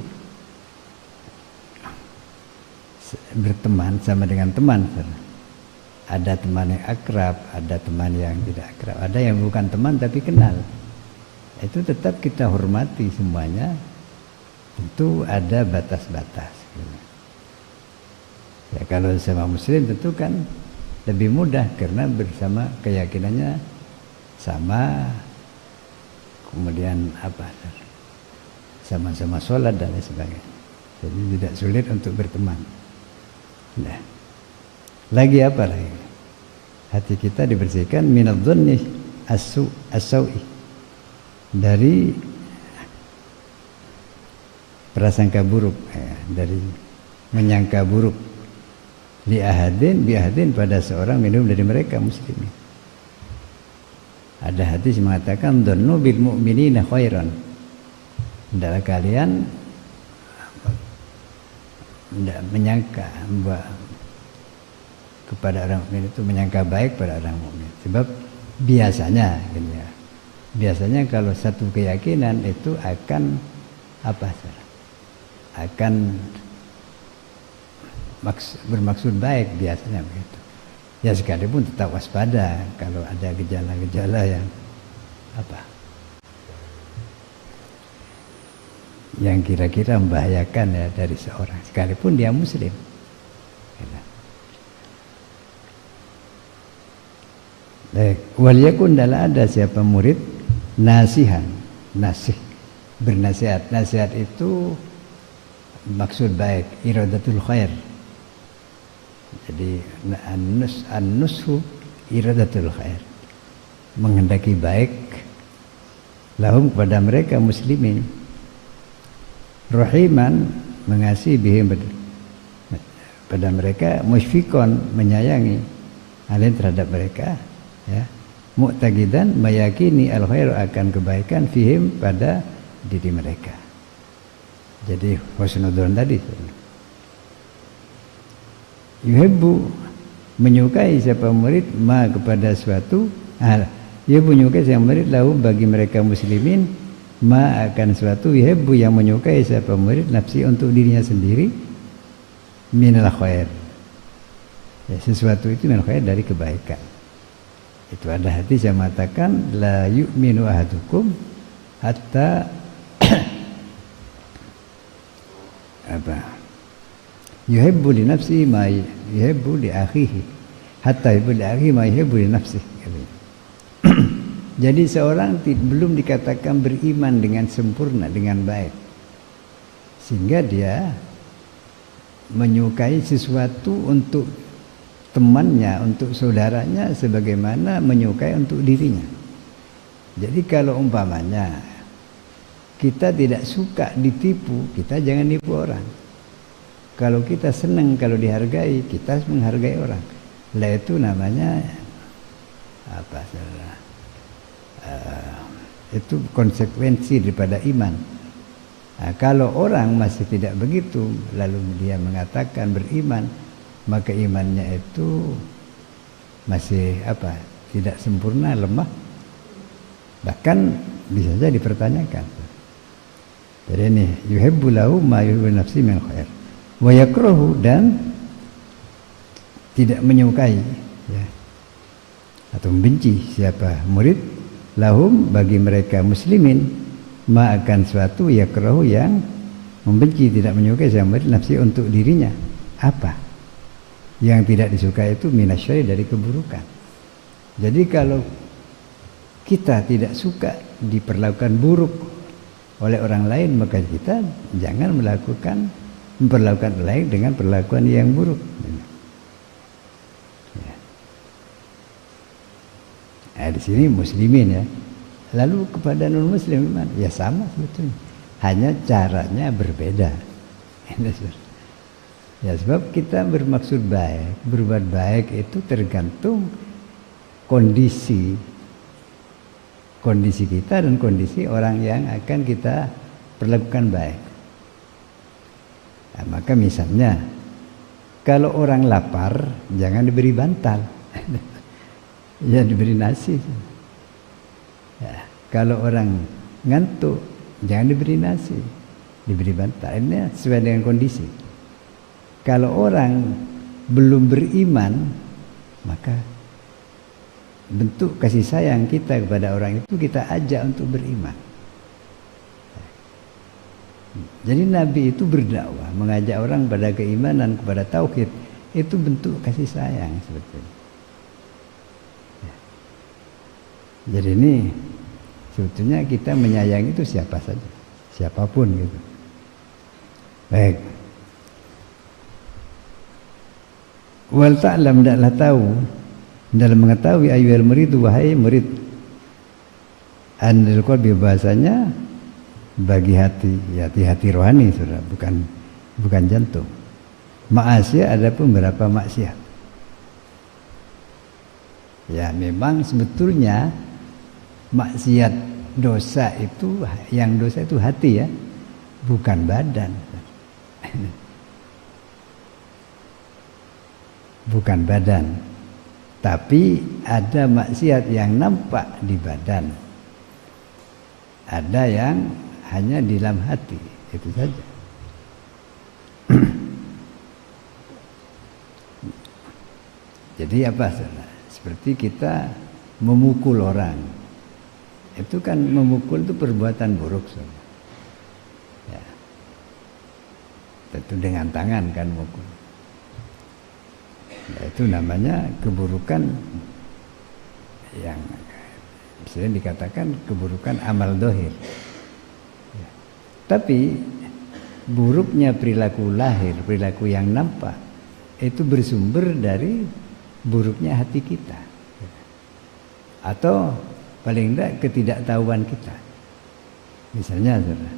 berteman sama dengan teman. Ada teman yang akrab, ada teman yang tidak akrab, ada yang bukan teman tapi kenal. Itu tetap kita hormati semuanya. Tentu ada batas-batas. Ya kalau sama muslim tentu kan lebih mudah karena bersama keyakinannya sama, kemudian apa? Sama-sama sholat dan lain sebagainya. Jadi tidak sulit untuk berteman. Nah, lagi apa lagi? Hati kita dibersihkan minadh-dhanni as-sau'i, dari prasangka buruk, ya, dari menyangka buruk, biahadin pada seorang minum dari mereka muslimin. Ada hadis mengatakan dhannu bil mu'minina khairan. Hendaklah kalian tidak menyangka kepada orang mukmin itu menyangka baik pada orang mukmin. Sebab biasanya, gitu ya, biasanya kalau satu keyakinan itu akan apa? Akan bermaksud baik biasanya begitu. Ya sekalipun tetap waspada kalau ada gejala-gejala yang apa? Yang kira-kira membahayakan ya dari seorang, sekalipun dia muslim. Waliyakun adalah ada siapa murid nasihan, bernasihat. Nasihat itu maksud baik, iradatul khair. Jadi an-nushu iradatul khair, menghendaki baik lahum kepada mereka muslimin, rahiman mengasihi bihim pada mereka, musyfikon menyayangi alim terhadap mereka, ya, mu'taqidan meyakini al khair akan kebaikan fihim pada diri mereka. Jadi husnudzon tadi, yuhibbu menyukai siapa murid ma kepada suatu ia menyukai siapa murid lahu bagi mereka muslimin ma akan suatu, yuhibbu yang menyukai siapa murid nafsi untuk dirinya sendiri minal khair, ya, sesuatu itu minal khair dari kebaikan. Itu ada hadis yang mengatakan la yu'minu ahadukum hatta apa? Yuhibbu li nafsihi ma yuhibbu li akhihi hatta yuhibbu li akhihi ma yuhibbu li nafsihi. Jadi seorang belum dikatakan beriman dengan sempurna, dengan baik, sehingga dia menyukai sesuatu untuk temannya, untuk saudaranya sebagaimana menyukai untuk dirinya. Jadi kalau umpamanya kita tidak suka ditipu, kita jangan nipu orang. Kalau kita senang kalau dihargai, kita harus menghargai orang. Lah itu namanya apa? Itu konsekuensi daripada iman. Nah, kalau orang masih tidak begitu, lalu dia mengatakan beriman, maka imannya itu masih tidak sempurna, lemah, bahkan bisa saja dipertanyakan. Jadi ini yuhibbu lahu ma yuhibbu nafsi min khair wa yakrahu, dan tidak menyukai ya, atau membenci siapa murid lahum bagi mereka muslimin ma akan suatu yakrahu yang membenci, tidak menyukai siapa murid nafsi untuk dirinya. Apa yang tidak disukai itu minasyari, dari keburukan. Jadi kalau kita tidak suka diperlakukan buruk oleh orang lain, maka kita jangan memperlakukan orang lain dengan perlakuan yang buruk. Nah, di sini muslimin ya. Lalu kepada non muslim ya sama sebetulnya, hanya caranya berbeda. Ya, sebab kita bermaksud baik, berbuat baik itu tergantung kondisi kita dan kondisi orang yang akan kita perlakukan baik. Nah, maka misalnya kalau orang lapar jangan diberi bantal, ya diberi nasi. Ya, kalau orang ngantuk jangan diberi nasi, diberi bantal. Ini sesuai dengan kondisi. Kalau orang belum beriman, maka bentuk kasih sayang kita kepada orang itu kita ajak untuk beriman. Jadi Nabi itu berdakwah, mengajak orang pada keimanan, kepada tauhid. Itu bentuk kasih sayang sebetulnya. Jadi ini sebetulnya kita menyayangi itu siapa saja, siapapun gitu. Baik. Wal ta'lam, hendaklah tahu dalam mengetahui ayyuhal murid, wahai murid, anil qalbi, bahasanya bagi hati, ya hati rohani saudara, bukan jantung. Ma'asiyah, ada pun beberapa maksiat. Ya memang sebetulnya maksiat dosa itu, yang dosa itu hati ya, bukan badan. Bukan badan, tapi ada maksiat yang nampak di badan, ada yang hanya di dalam hati, itu saja. Jadi apa saudara? Seperti kita memukul orang, itu kan memukul itu perbuatan buruk saudara. Ya. Tentu dengan tangan kan memukul. Nah, itu namanya keburukan yang bisa dikatakan keburukan amal dohir. Ya. Tapi buruknya perilaku lahir, perilaku yang nampak, itu bersumber dari buruknya hati kita, atau paling tidak ketidaktahuan kita. Misalnya saudara,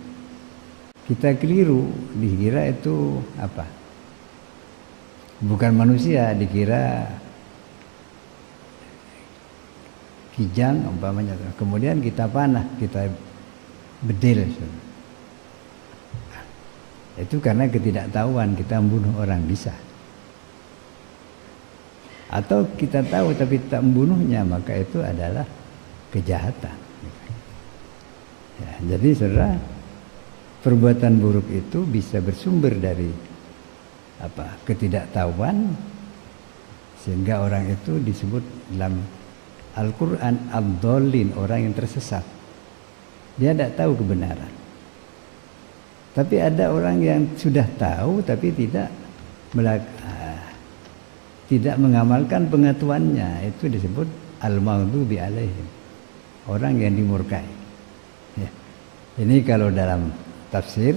kita keliru, dikira itu apa? Bukan manusia, dikira kijang umpamanya. Kemudian kita panah, kita bedil. Itu karena ketidaktahuan, kita membunuh orang bisa. Atau kita tahu tapi tak membunuhnya, maka itu adalah kejahatan. Ya, jadi saudara, perbuatan buruk itu bisa bersumber dari ketidaktahuan, sehingga orang itu disebut dalam Al-Quran ad-dallin, orang yang tersesat. Dia tidak tahu kebenaran. Tapi ada orang yang sudah tahu tapi tidak mengamalkan pengetahuannya, itu disebut al-maghdubi alaihim, orang yang dimurkai. Ya. Ini kalau dalam tafsir,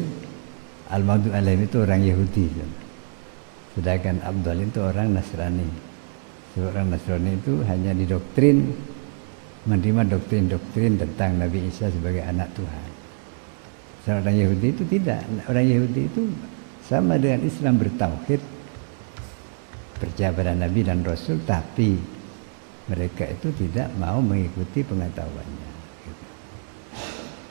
al-maghdubi alaihim itu orang Yahudi. Sedangkan Abdul itu orang Nasrani. Sebab orang Nasrani itu hanya didoktrin, menerima doktrin-doktrin tentang Nabi Isa sebagai anak Tuhan. Sedangkan orang Yahudi itu tidak. Orang Yahudi itu sama dengan Islam, bertauhid, percaya pada Nabi dan Rasul, tapi mereka itu tidak mau mengikuti pengetahuannya.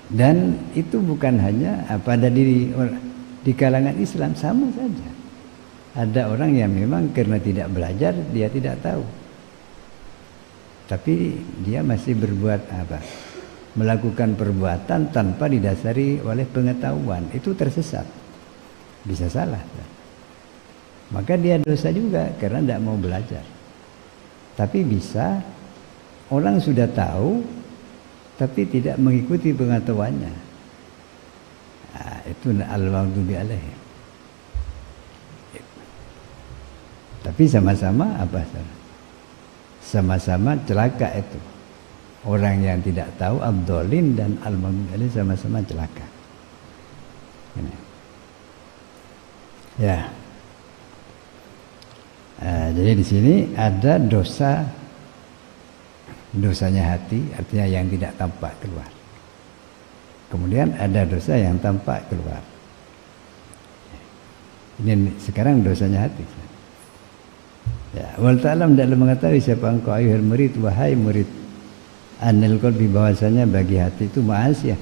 Dan itu bukan hanya pada di kalangan Islam, sama saja. Ada orang yang memang karena tidak belajar dia tidak tahu, tapi dia masih berbuat apa? Melakukan perbuatan tanpa didasari oleh pengetahuan, itu tersesat, bisa salah. Maka dia dosa juga karena tidak mau belajar. Tapi bisa orang sudah tahu tapi tidak mengikuti pengetahuannya. Nah, itu al-maghdubi alaihim. Tapi sama-sama apa? Sama-sama celaka itu. Orang yang tidak tahu ad-dhalin dan al-maghdubi alaihim sama-sama celaka. Ini. Ya. Jadi di sini ada dosanya hati, artinya yang tidak tampak keluar. Kemudian ada dosa yang tampak keluar. Ini sekarang dosanya hati. Ya, wal ta'lam dalam mengetahui siapa engkau ayuhal murid, wahai murid, anil qalbi, bahwasanya bagi hati itu ma'asiyah,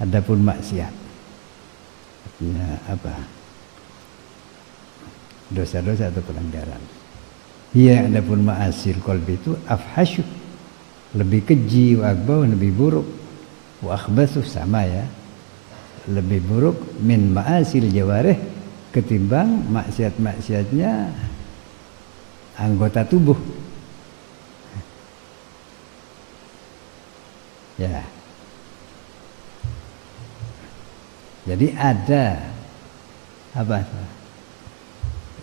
adapun maksiat. Artinya apa? Dosa-dosa atau pelanggaran. Ia adapun ma'asil qalbi itu afhasyu, lebih keji, wa akbau, lebih buruk, wa akhbathu, sama ya, lebih buruk min ma'asil jawarih, ketimbang maksiat-maksiatnya anggota tubuh. Ya. Jadi ada apa?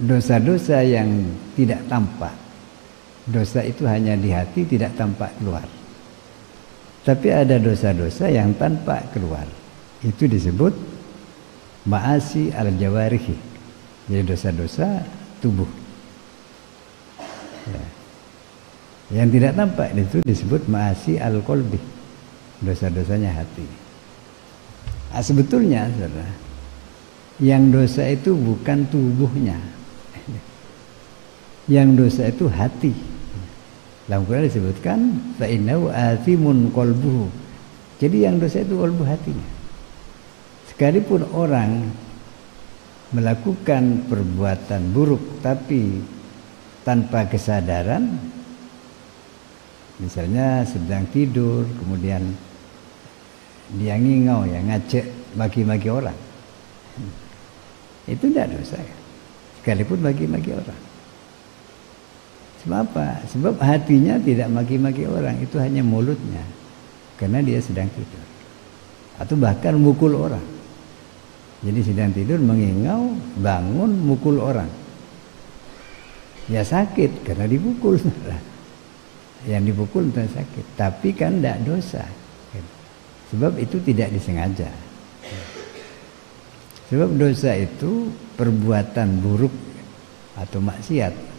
Dosa-dosa yang tidak tampak. Dosa itu hanya di hati, tidak tampak keluar. Tapi ada dosa-dosa yang tampak keluar. Itu disebut ma'asi al-jawarihi. Jadi dosa-dosa tubuh. Ya. Yang tidak tampak itu disebut ma'asi al-qalbi. Dosa-dosanya hati. Nah, sebetulnya saudara, yang dosa itu bukan tubuhnya. Yang dosa itu hati. Dalam Quran disebutkan fa innahu athimun qalbuhu. Jadi yang dosa itu qalbu, hatinya. Sekalipun orang melakukan perbuatan buruk tapi tanpa kesadaran, misalnya sedang tidur kemudian dia ngingau ya, ngajak maki-maki orang, itu tidak dosa ya. Sekalipun maki-maki orang. Sebab apa? Sebab hatinya tidak maki-maki orang, itu hanya mulutnya, karena dia sedang tidur. Atau bahkan mukul orang. Jadi sedang tidur mengingau, bangun mukul orang. Ya sakit karena dipukul. Yang dipukul itu sakit, tapi kan tidak dosa. Sebab itu tidak disengaja. Sebab dosa itu perbuatan buruk atau maksiat.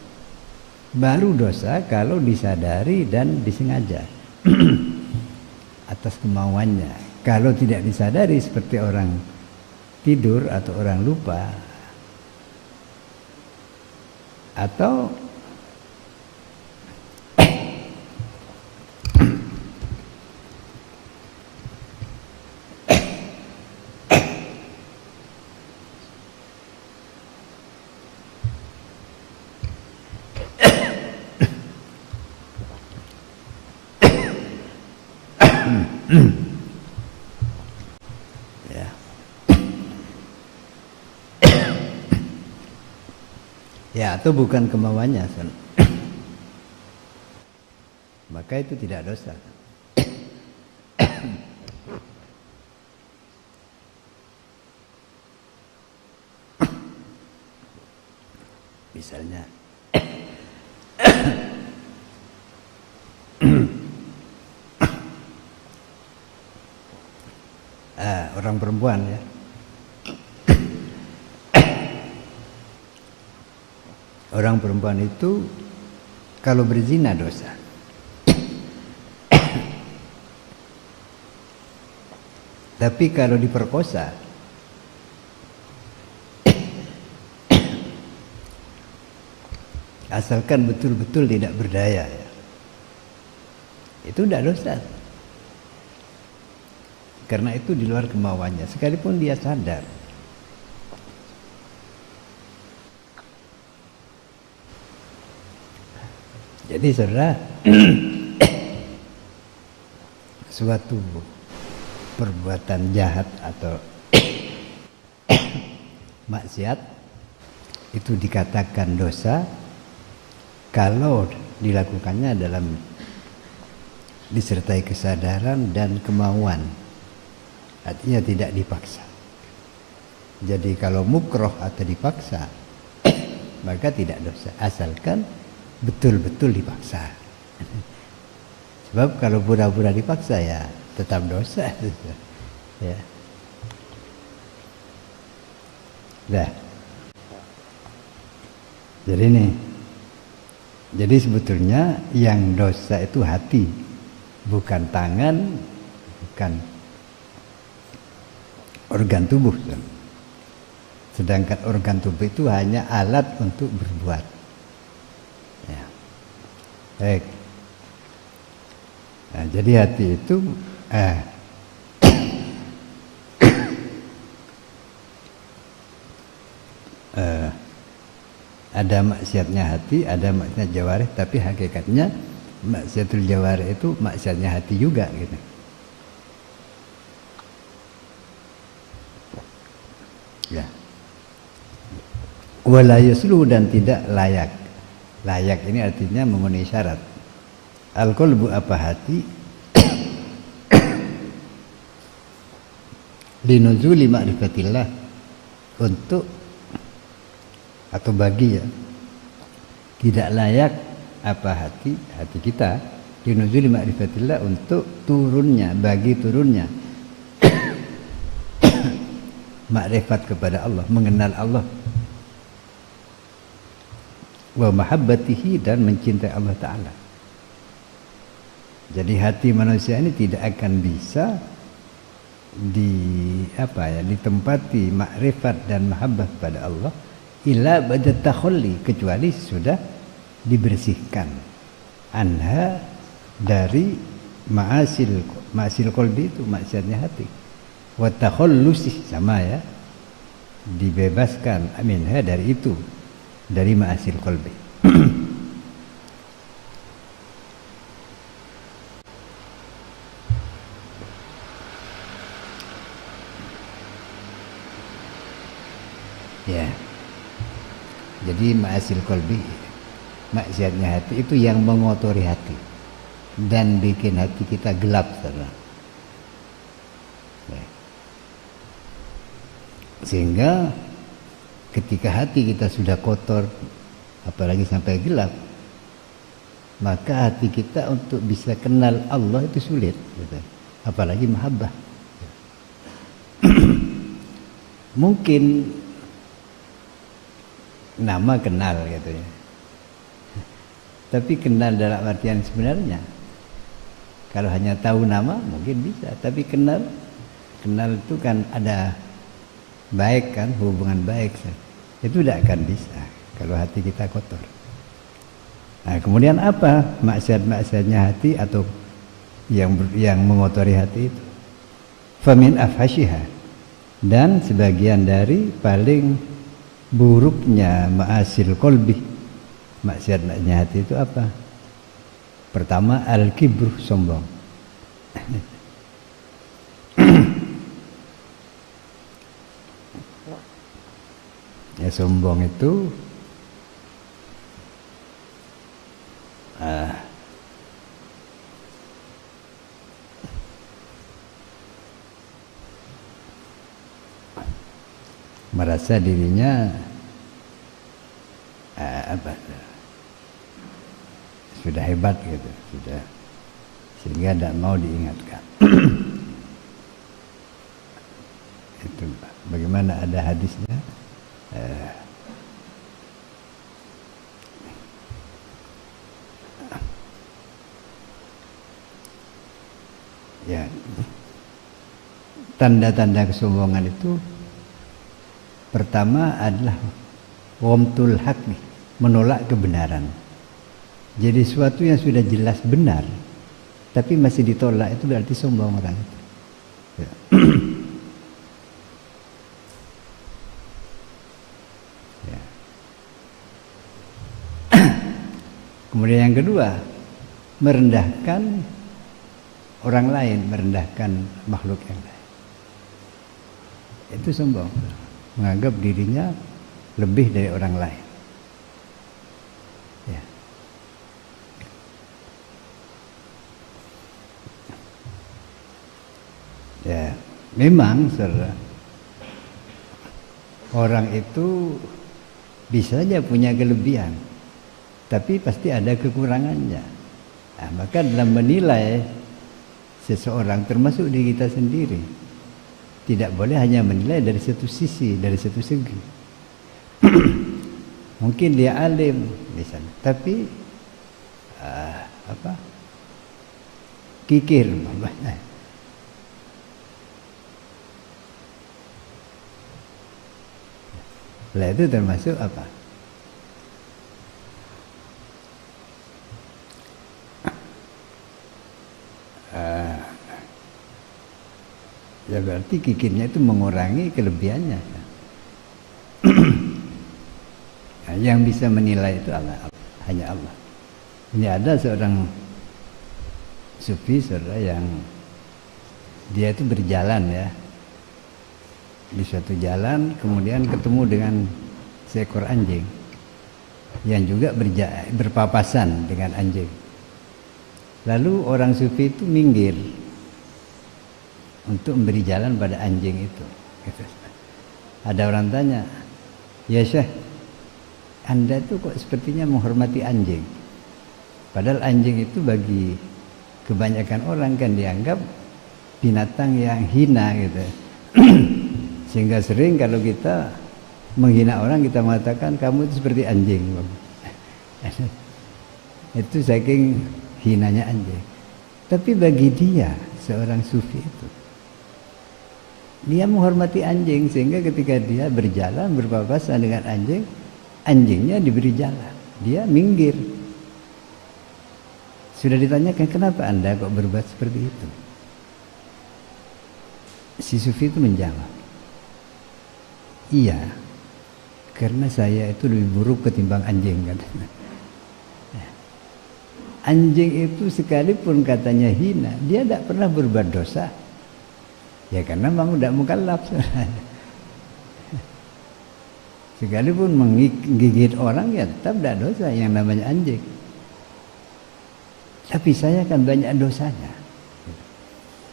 Baru dosa kalau disadari dan disengaja atas kemauannya. Kalau tidak disadari seperti orang tidur atau orang lupa, atau ya. Ya, atau bukan kemauannya, maka itu tidak dosa. Misalnya orang perempuan ya, orang perempuan itu kalau berzina dosa. Tapi kalau diperkosa asalkan betul-betul tidak berdaya ya, itu tidak dosa. karena itu di luar kemauannya, sekalipun dia sadar. Jadi saudara, suatu perbuatan jahat atau maksiat itu dikatakan dosa kalau dilakukannya dalam disertai kesadaran dan kemauan, artinya tidak dipaksa. Jadi kalau mukroh atau dipaksa maka tidak dosa, asalkan betul-betul dipaksa. Sebab kalau pura-pura dipaksa ya tetap dosa. Ya. Dah. Jadi nih, jadi sebetulnya yang dosa itu hati, bukan tangan, bukan organ tubuh. Sedangkan organ tubuh itu hanya alat untuk berbuat. Ya. Baik. Nah, jadi hati itu ada maksiatnya hati, ada maksiat jawarih, tapi hakikatnya maksiatul jawarih itu maksiatnya hati juga gitu. Ya. Wala yasluhu, dan tidak layak. Layak ini artinya memenuhi syarat. Al-qalbu apa hati? Linuzuli ma'rifatillah, untuk atau bagi ya, tidak layak apa hati kita linuzuli ma'rifatillah, untuk turunnya, bagi turunnya makrifat kepada Allah, mengenal Allah, wa mahabbatihi, dan mencintai Allah Ta'ala. Jadi hati manusia ini tidak akan bisa ditempati makrifat dan mahabbah pada Allah illa ba'da takhalli, kecuali sudah dibersihkan anha, dari ma'asil qalbi, itu maksiatnya hati, wa takhallusi, sama ya, dibebaskan minha, dari itu, dari ma'asil qalbi. Ya. Jadi ma'asil qalbi, maksiatnya hati itu yang mengotori hati dan bikin hati kita gelap, saudara. Ya. Sehingga ketika hati kita sudah kotor, apalagi sampai gelap, maka hati kita untuk bisa kenal Allah itu sulit, gitu. Apalagi mahabbah. Mungkin nama kenal gitu ya, tapi kenal dalam artian sebenarnya, kalau hanya tahu nama mungkin bisa, tapi kenal itu kan ada baik kan, hubungan baik, itu tidak akan bisa kalau hati kita kotor. Nah, kemudian apa maksiatnya hati atau yang mengotori hati itu? Famin afhashiha, dan sebagian dari paling buruknya ma'asil qalbi, maksiatnya hati itu apa? Pertama, al-kibru, sombong. Ya, sombong itu merasa dirinya sudah hebat gitu, sudah, sehingga tidak mau diingatkan. Itu bagaimana, ada hadisnya, ya, tanda-tanda kesombongan itu pertama adalah wamtul haqi, menolak kebenaran. Jadi sesuatu yang sudah jelas benar tapi masih ditolak, itu berarti sombong orang itu. Ya. Kemudian yang kedua, merendahkan orang lain, merendahkan makhluk yang lain. Itu sombong, menganggap dirinya lebih dari orang lain. Ya. Ya, memang saudara, orang itu bisa saja punya kelebihan, tapi pasti ada kekurangannya. Nah, maka dalam menilai seseorang, termasuk diri kita sendiri, tidak boleh hanya menilai dari satu sisi, dari satu segi. Mungkin dia alim misalnya, tapi kikir. Lah itu termasuk apa? Ya berarti kikirnya itu mengurangi kelebihannya. Nah, yang bisa menilai itu Allah, hanya Allah. Ini ada seorang sufi saudara yang dia itu berjalan ya di suatu jalan, kemudian ketemu dengan seekor anjing yang juga berpapasan dengan anjing. Lalu orang sufi itu minggir untuk memberi jalan pada anjing itu. Ada orang tanya, ya Syekh, Anda itu kok sepertinya menghormati anjing? Padahal anjing itu bagi kebanyakan orang kan dianggap binatang yang hina gitu. Sehingga sering kalau kita menghina orang, kita mengatakan kamu itu seperti anjing. Itu saking hinanya anjing. Tapi bagi dia, seorang sufi itu, dia menghormati anjing, sehingga ketika dia berjalan berpapasan dengan anjing, anjingnya diberi jalan, dia minggir. Sudah ditanyakan, kenapa Anda kok berbuat seperti itu? Si sufi itu menjawab, iya, karena saya itu lebih buruk ketimbang anjing, katanya. Anjing itu sekalipun katanya hina, dia tidak pernah berbuat dosa. Ya karena memang tidak mukallaf. Sekalipun menggigit orang ya tetap tidak dosa yang namanya anjing. Tapi saya kan banyak dosanya.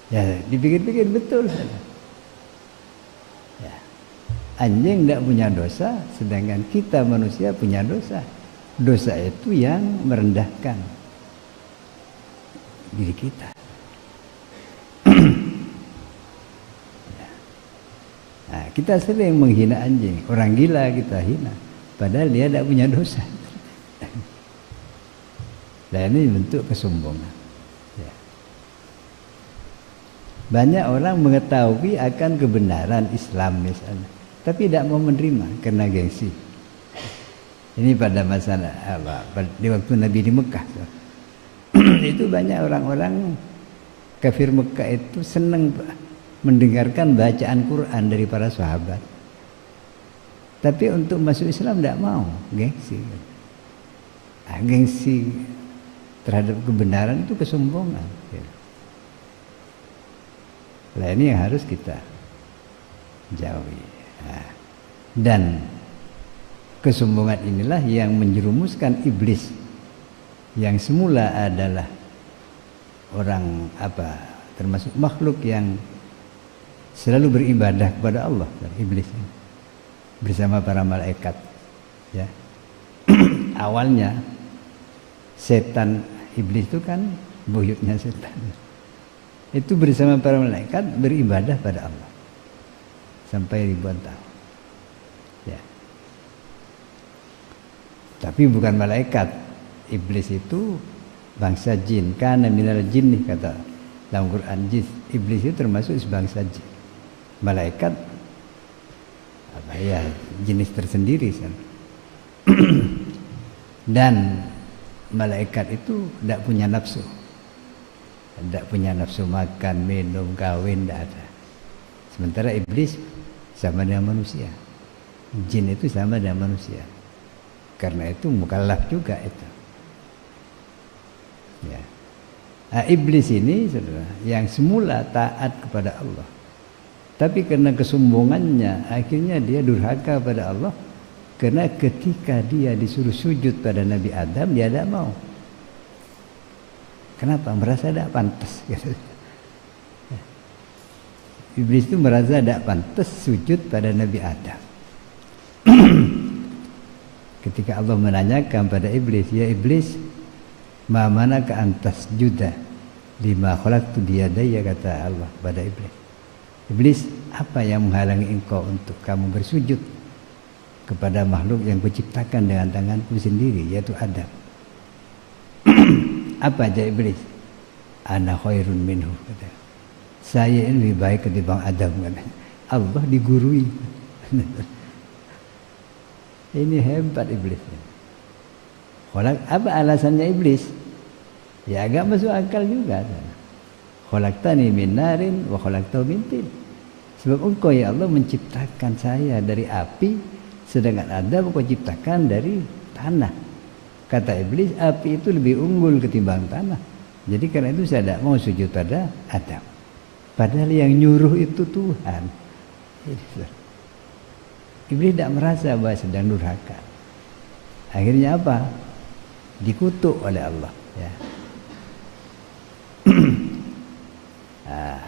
Ya dipikir-pikir betul. Ya. Anjing tidak punya dosa, sedangkan kita manusia punya dosa. Dosa itu yang merendahkan diri kita. Nah, kita sering menghina anjing, orang gila kita hina, padahal dia tidak punya dosa. Nah ini bentuk kesombongan. Ya. Banyak orang mengetahui akan kebenaran Islam misalnya, tapi tidak mau menerima karena gengsi. Ini pada masa di waktu Nabi di Mekah. Itu banyak orang-orang kafir Mekah itu senang mendengarkan bacaan Quran dari para sahabat. Tapi untuk masuk Islam tidak mau, gengsi. Nah, gengsi terhadap kebenaran itu kesombongan. Nah ini yang harus kita jauhi. Nah, dan kesombongan inilah yang menjerumuskan iblis yang semula adalah orang termasuk makhluk yang selalu beribadah kepada Allah, iblis bersama para malaikat. Ya. Awalnya setan iblis itu kan buyutnya setan. Itu bersama para malaikat beribadah pada Allah sampai ribuan tahun. Ya. Tapi bukan malaikat. Iblis itu bangsa jin. Kana minal jin kata dalam Quran. Iblis itu termasuk bangsa jin. Malaikat jenis tersendiri. Dan malaikat itu tidak punya nafsu. Tidak punya nafsu makan, minum, kawin, tidak ada. Sementara iblis sama dengan manusia. Jin itu sama dengan manusia. Karena itu mukallaf juga itu. Ya. Nah, iblis ini saudara, yang semula taat kepada Allah, tapi karena kesombongannya akhirnya dia durhaka pada Allah. Karena ketika dia disuruh sujud pada Nabi Adam, dia tidak mau. Kenapa? Merasa tidak pantas. Iblis itu merasa tidak pantas sujud pada Nabi Adam. Ketika Allah menanyakan pada iblis, ya iblis, ma manaka antas juda lima khalaqtu biyadayya, kata Allah pada iblis. Iblis, apa yang menghalangi engkau untuk kamu bersujud kepada makhluk yang kuciptakan dengan tanganku sendiri, yaitu Adam? Apa aja iblis? Ana khairun minhu, kata. Saya ini lebih baik ketimbang Adam, kata. Allah digurui. Ini hebat iblis. Apa alasannya iblis? Ya agak masuk akal juga. Khalaqtani min narin wa khalaqtahu min tin. Sebab engkau ya Allah menciptakan saya dari api, sedangkan Adam engkau ciptakan dari tanah. Kata iblis, api itu lebih unggul ketimbang tanah. Jadi karena itu saya tidak mau sujud pada Adam. Padahal yang nyuruh itu Tuhan. Iblis tidak merasa bahwa sedang durhaka. Akhirnya apa? Dikutuk oleh Allah. Ya.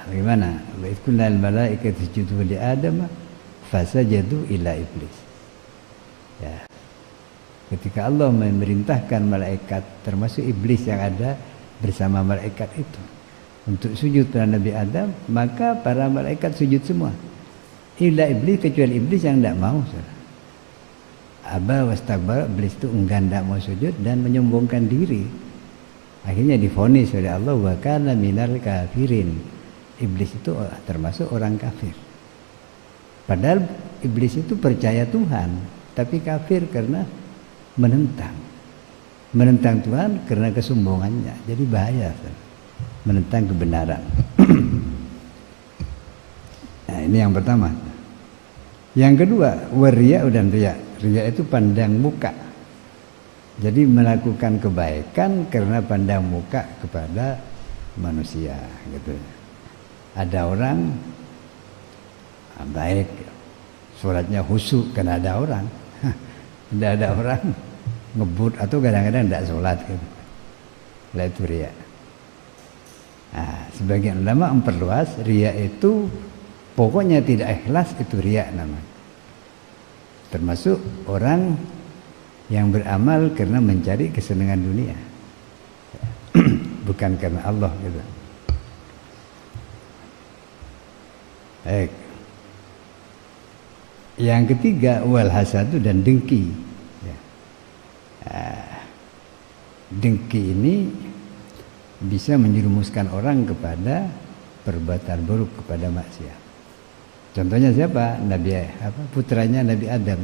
Bagaimana? Wa idh qulna lil malaikati isjudu li Adam fasajadu illa iblis. Ya. Ketika Allah memerintahkan malaikat, termasuk iblis yang ada bersama malaikat itu, untuk sujud pada Nabi Adam, maka para malaikat sujud semua. Illa iblis, kecuali iblis yang tidak mau. Aba wastakbara, iblis itu enggan, tidak mau sujud dan menyombongkan diri. Akhirnya divonis oleh Allah, wa kana minal kafirin. Iblis itu termasuk orang kafir. Padahal iblis itu percaya Tuhan, tapi kafir karena menentang. Menentang Tuhan karena kesombongannya. Jadi bahaya, menentang kebenaran. Nah, ini yang pertama. Yang kedua, waria dan riya. Riya itu pandang muka. Jadi melakukan kebaikan karena pandang muka kepada manusia, gitu. Ada orang baik, sholatnya khusyuk karena ada orang. Tidak ada orang ngebut atau kadang-kadang tidak sholat, gitu. Lah itu riya. Nah, sebagian ulama memperluas riya itu pokoknya tidak ikhlas, itu riya namanya. Termasuk orang yang beramal karena mencari kesenangan dunia, bukan karena Allah, gitu. Baik. Yang ketiga, wal hasadu, dan dengki. Ya. Dengki ini bisa menjerumuskan orang kepada perbuatan buruk, kepada maksiat. Contohnya siapa? Putranya Nabi Adam.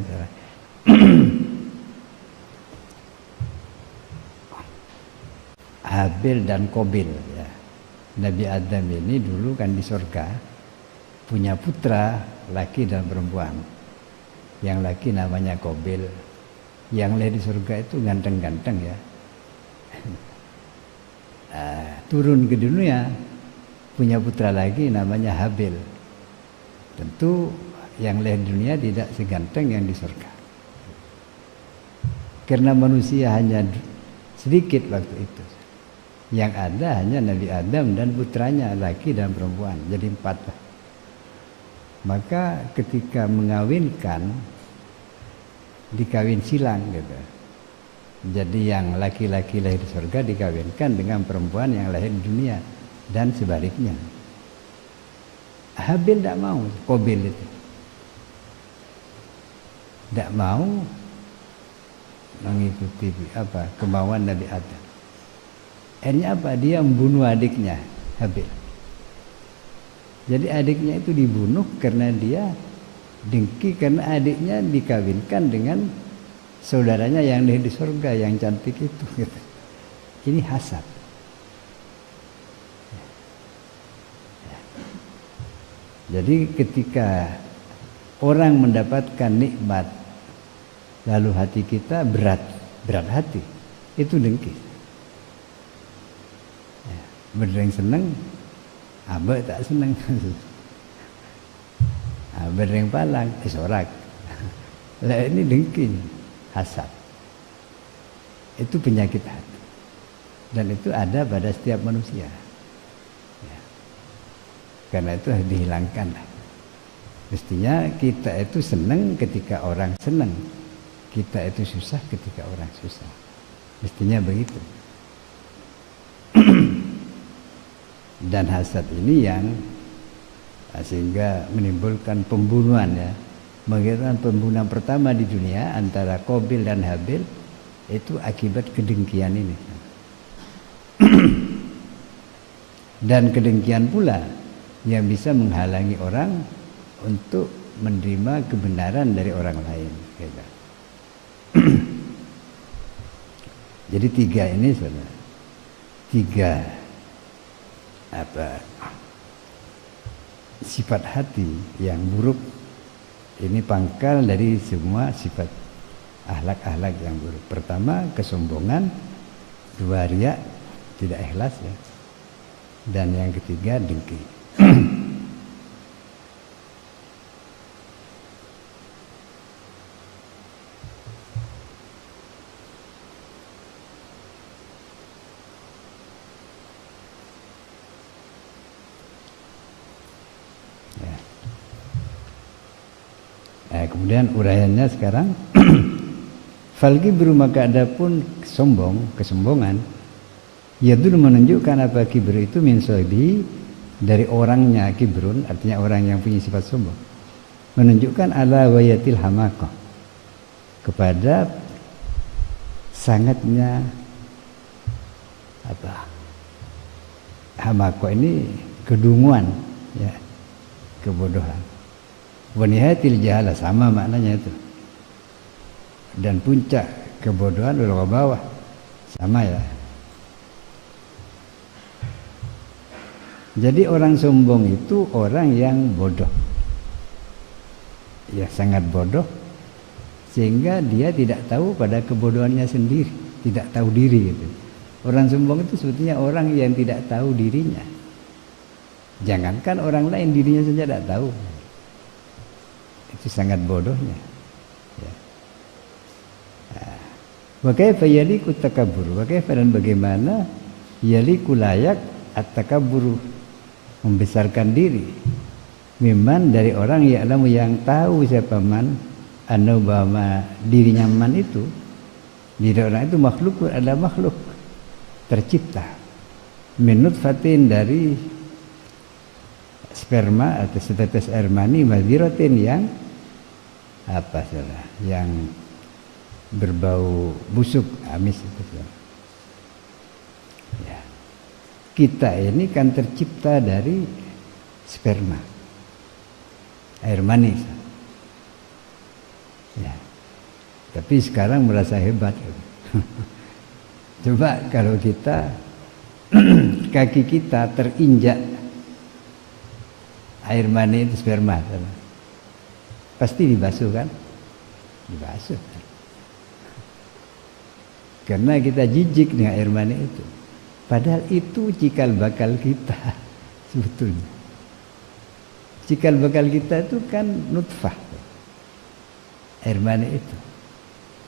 Habil dan Qabil. Ya. Nabi Adam ini dulu kan di surga punya putra laki dan perempuan. Yang laki namanya Qabil, yang lahir di surga itu ganteng-ganteng, ya. Turun ke dunia punya putra lagi namanya Habil. Tentu yang lahir di dunia tidak seganteng yang di surga. Karena manusia hanya sedikit waktu itu. Yang ada hanya Nabi Adam dan putranya laki dan perempuan, jadi 4. Maka ketika mengawinkan, dikawin silang, gitu. Jadi yang laki-laki lahir di surga dikawinkan dengan perempuan yang lahir di dunia, dan sebaliknya. Habil tidak mau, Qabil itu tidak mau mengikuti kemauan Nabi Adam. Akhirnya apa? Dia membunuh adiknya, Habil. Jadi adiknya itu dibunuh karena dia dengki, karena adiknya dikawinkan dengan saudaranya yang di surga yang cantik itu, gitu. Ini hasad. Jadi ketika orang mendapatkan nikmat lalu hati kita berat hati, itu dengki. Berdeng seneng, abek tak seneng. Berdeng palang, sorak. Lah ini dengki, hasad. Itu penyakit hati. Dan itu ada pada setiap manusia. Ya. Karena itu harus dihilangkan. Mestinya kita itu senang ketika orang senang. Kita itu susah ketika orang susah. Mestinya begitu. Dan hasad ini yang sehingga menimbulkan pembunuhan ya. Mengakibatkan pembunuhan pertama di dunia antara Qabil dan Habil itu akibat kedengkian ini. Dan kedengkian pula yang bisa menghalangi orang untuk menerima kebenaran dari orang lain. Gitu. Jadi tiga ini saudara, tiga sifat hati yang buruk ini pangkal dari semua sifat akhlak-akhlak yang buruk. Pertama kesombongan, dua riya, tidak ikhlas ya, dan yang ketiga dengki. Kemudian uraiannya sekarang falkibru maka adapun kesombongan ya dulu menunjukkan apa kibru itu min sobi dari orangnya kibrun, artinya orang yang punya sifat sombong, menunjukkan ala wayatil hamaqah, kepada sangatnya hamaqah ini kedunguan ya, kebodohan. Wanihatil jahala, sama maknanya itu. Dan puncak kebodohan adalah bawah, sama ya. Jadi orang sombong itu orang yang bodoh, ya sangat bodoh, sehingga dia tidak tahu pada kebodohannya sendiri, tidak tahu diri gitu. Orang sombong itu sebetulnya orang yang tidak tahu dirinya. Jangankan orang lain, dirinya saja tidak tahu. Itu sangat bodohnya. Ya. Wa kaifa yaliku takabbur? Wa kaifa dan bagaimana yaliku layak at-takabbur, membesarkan diri. Mimman dari orang ya'lamu yang tahu siapa man anu bahwa dirinya man itu, diri orang itu makhluk adalah makhluk tercipta. Min nutfatin dari sperma atau setetes air mani madiratin yang yang berbau busuk amis itu. Ya. Kita ini kan tercipta dari sperma air mani. Ya. Tapi sekarang merasa hebat. Coba kalau kita kaki kita terinjak air mani itu sperma, pasti dibasuh kan? Dibasuh. Karena kita jijik dengan air mani itu. Padahal itu cikal bakal kita sebetulnya. Cikal bakal kita itu kan nutfah, air mani itu.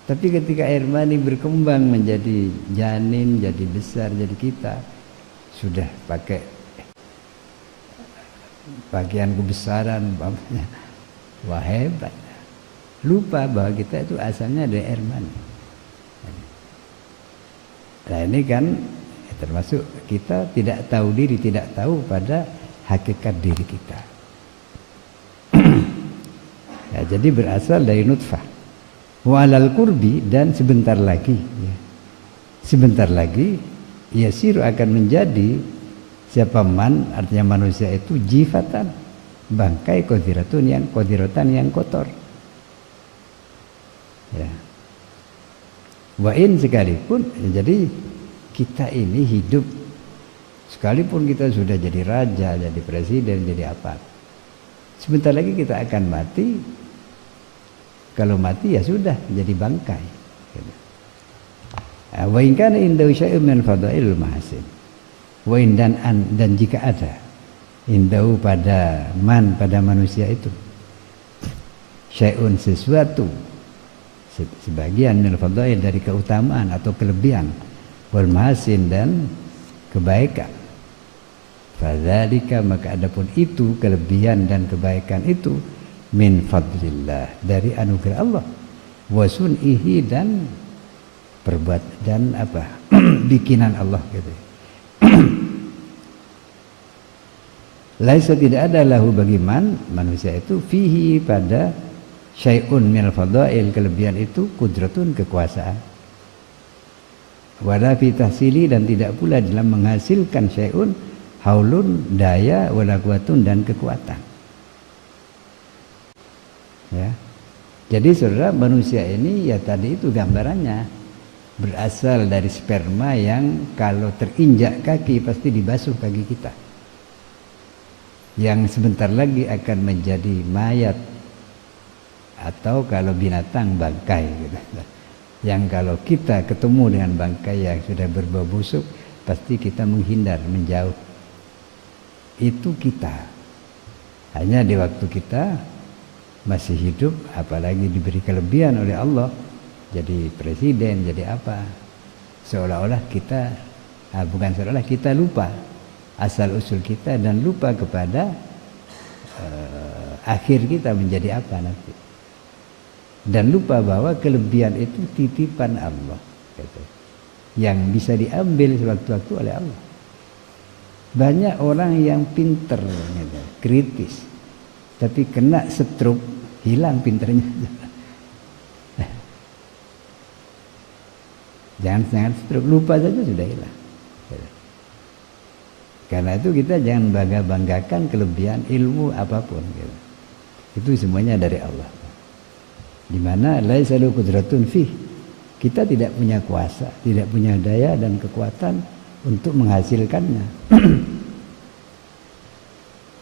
Tapi ketika air mani berkembang menjadi janin, jadi besar, jadi kita sudah pakai bagian kebesaran, wah hebat. Lupa bahwa kita itu asalnya dari air mani. Nah ini kan termasuk kita tidak tahu diri, tidak tahu pada hakikat diri kita. Ya, jadi berasal dari nutfah. Walal kurbi, dan sebentar lagi, ya. Sebentar lagi yasiru akan menjadi siapa man, artinya manusia itu jifatan, bangkai kodiratan yang kotor. Ya. Wa'in sekalipun, jadi kita ini hidup, sekalipun kita sudah jadi raja, jadi presiden, jadi apa, sebentar lagi kita akan mati. Kalau mati ya sudah jadi bangkai. Wa in kana indahu syai'un min fadailil mahasin. wa dan jika ada indahu pada manusia itu syai'un sesuatu sebagian min fadail dari keutamaan atau kelebihan wal mahasin dan kebaikan, fadzalika maka adapun itu kelebihan dan kebaikan itu min fadlillah dari anugerah Allah, wa sun'ihi dan perbuat dan bikinan Allah gitu. Laisa tidak ada lahu bagi manusia itu fihi pada syai'un minal fadail kelebihan itu kudratun kekuasaan, wala fi tahsili dan tidak pula dalam menghasilkan syai'un haulun daya wala kuatun dan kekuatan. Ya. Jadi saudara, manusia ini ya tadi itu gambarannya berasal dari sperma yang kalau terinjak kaki pasti dibasuh kaki kita, yang sebentar lagi akan menjadi mayat atau kalau binatang bangkai gitu. Yang kalau kita ketemu dengan bangkai yang sudah berbau busuk pasti kita menghindar, menjauh. Itu kita. Hanya di waktu kita masih hidup, apalagi diberi kelebihan oleh Allah jadi presiden, jadi apa, seolah-olah kita bukan seolah-olah kita lupa asal usul kita dan lupa kepada akhir kita menjadi apa nanti, dan lupa bahwa kelebihan itu titipan Allah gitu, yang bisa diambil sewaktu-waktu oleh Allah. Banyak orang yang pinter gitu, kritis, tapi kena stroke hilang pinternya. Jangan stroke, lupa saja sudah hilang. Karena itu kita jangan bangga-banggakan kelebihan ilmu apapun gitu. Itu semuanya dari Allah. Di mana laisa lahu qudratun fih. Kita tidak punya kuasa, tidak punya daya dan kekuatan untuk menghasilkannya.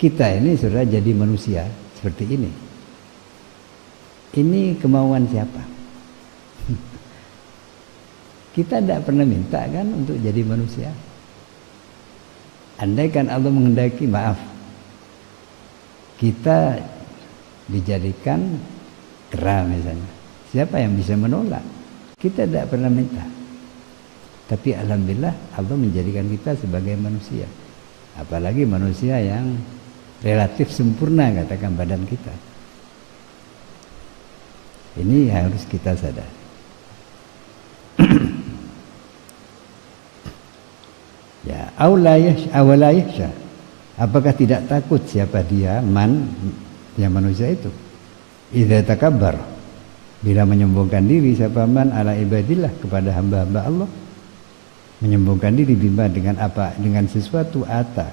Kita ini sudah jadi manusia seperti ini. Ini kemauan siapa? Kita tidak pernah minta kan untuk jadi manusia. Andaikan Allah menghendaki, maaf, kita dijadikan kera misalnya, siapa yang bisa menolak? Kita tidak pernah minta. Tapi alhamdulillah Allah menjadikan kita sebagai manusia. Apalagi manusia yang relatif sempurna katakan badan kita. Ini harus kita sadar. Ya, awalayahsya. Apakah tidak takut siapa dia yang manusia itu? Idza takabbar, bila menyombongkan diri siapa man ala ibadillah kepada hamba-hamba Allah, menyombongkan diri bima dengan apa? Dengan sesuatu ata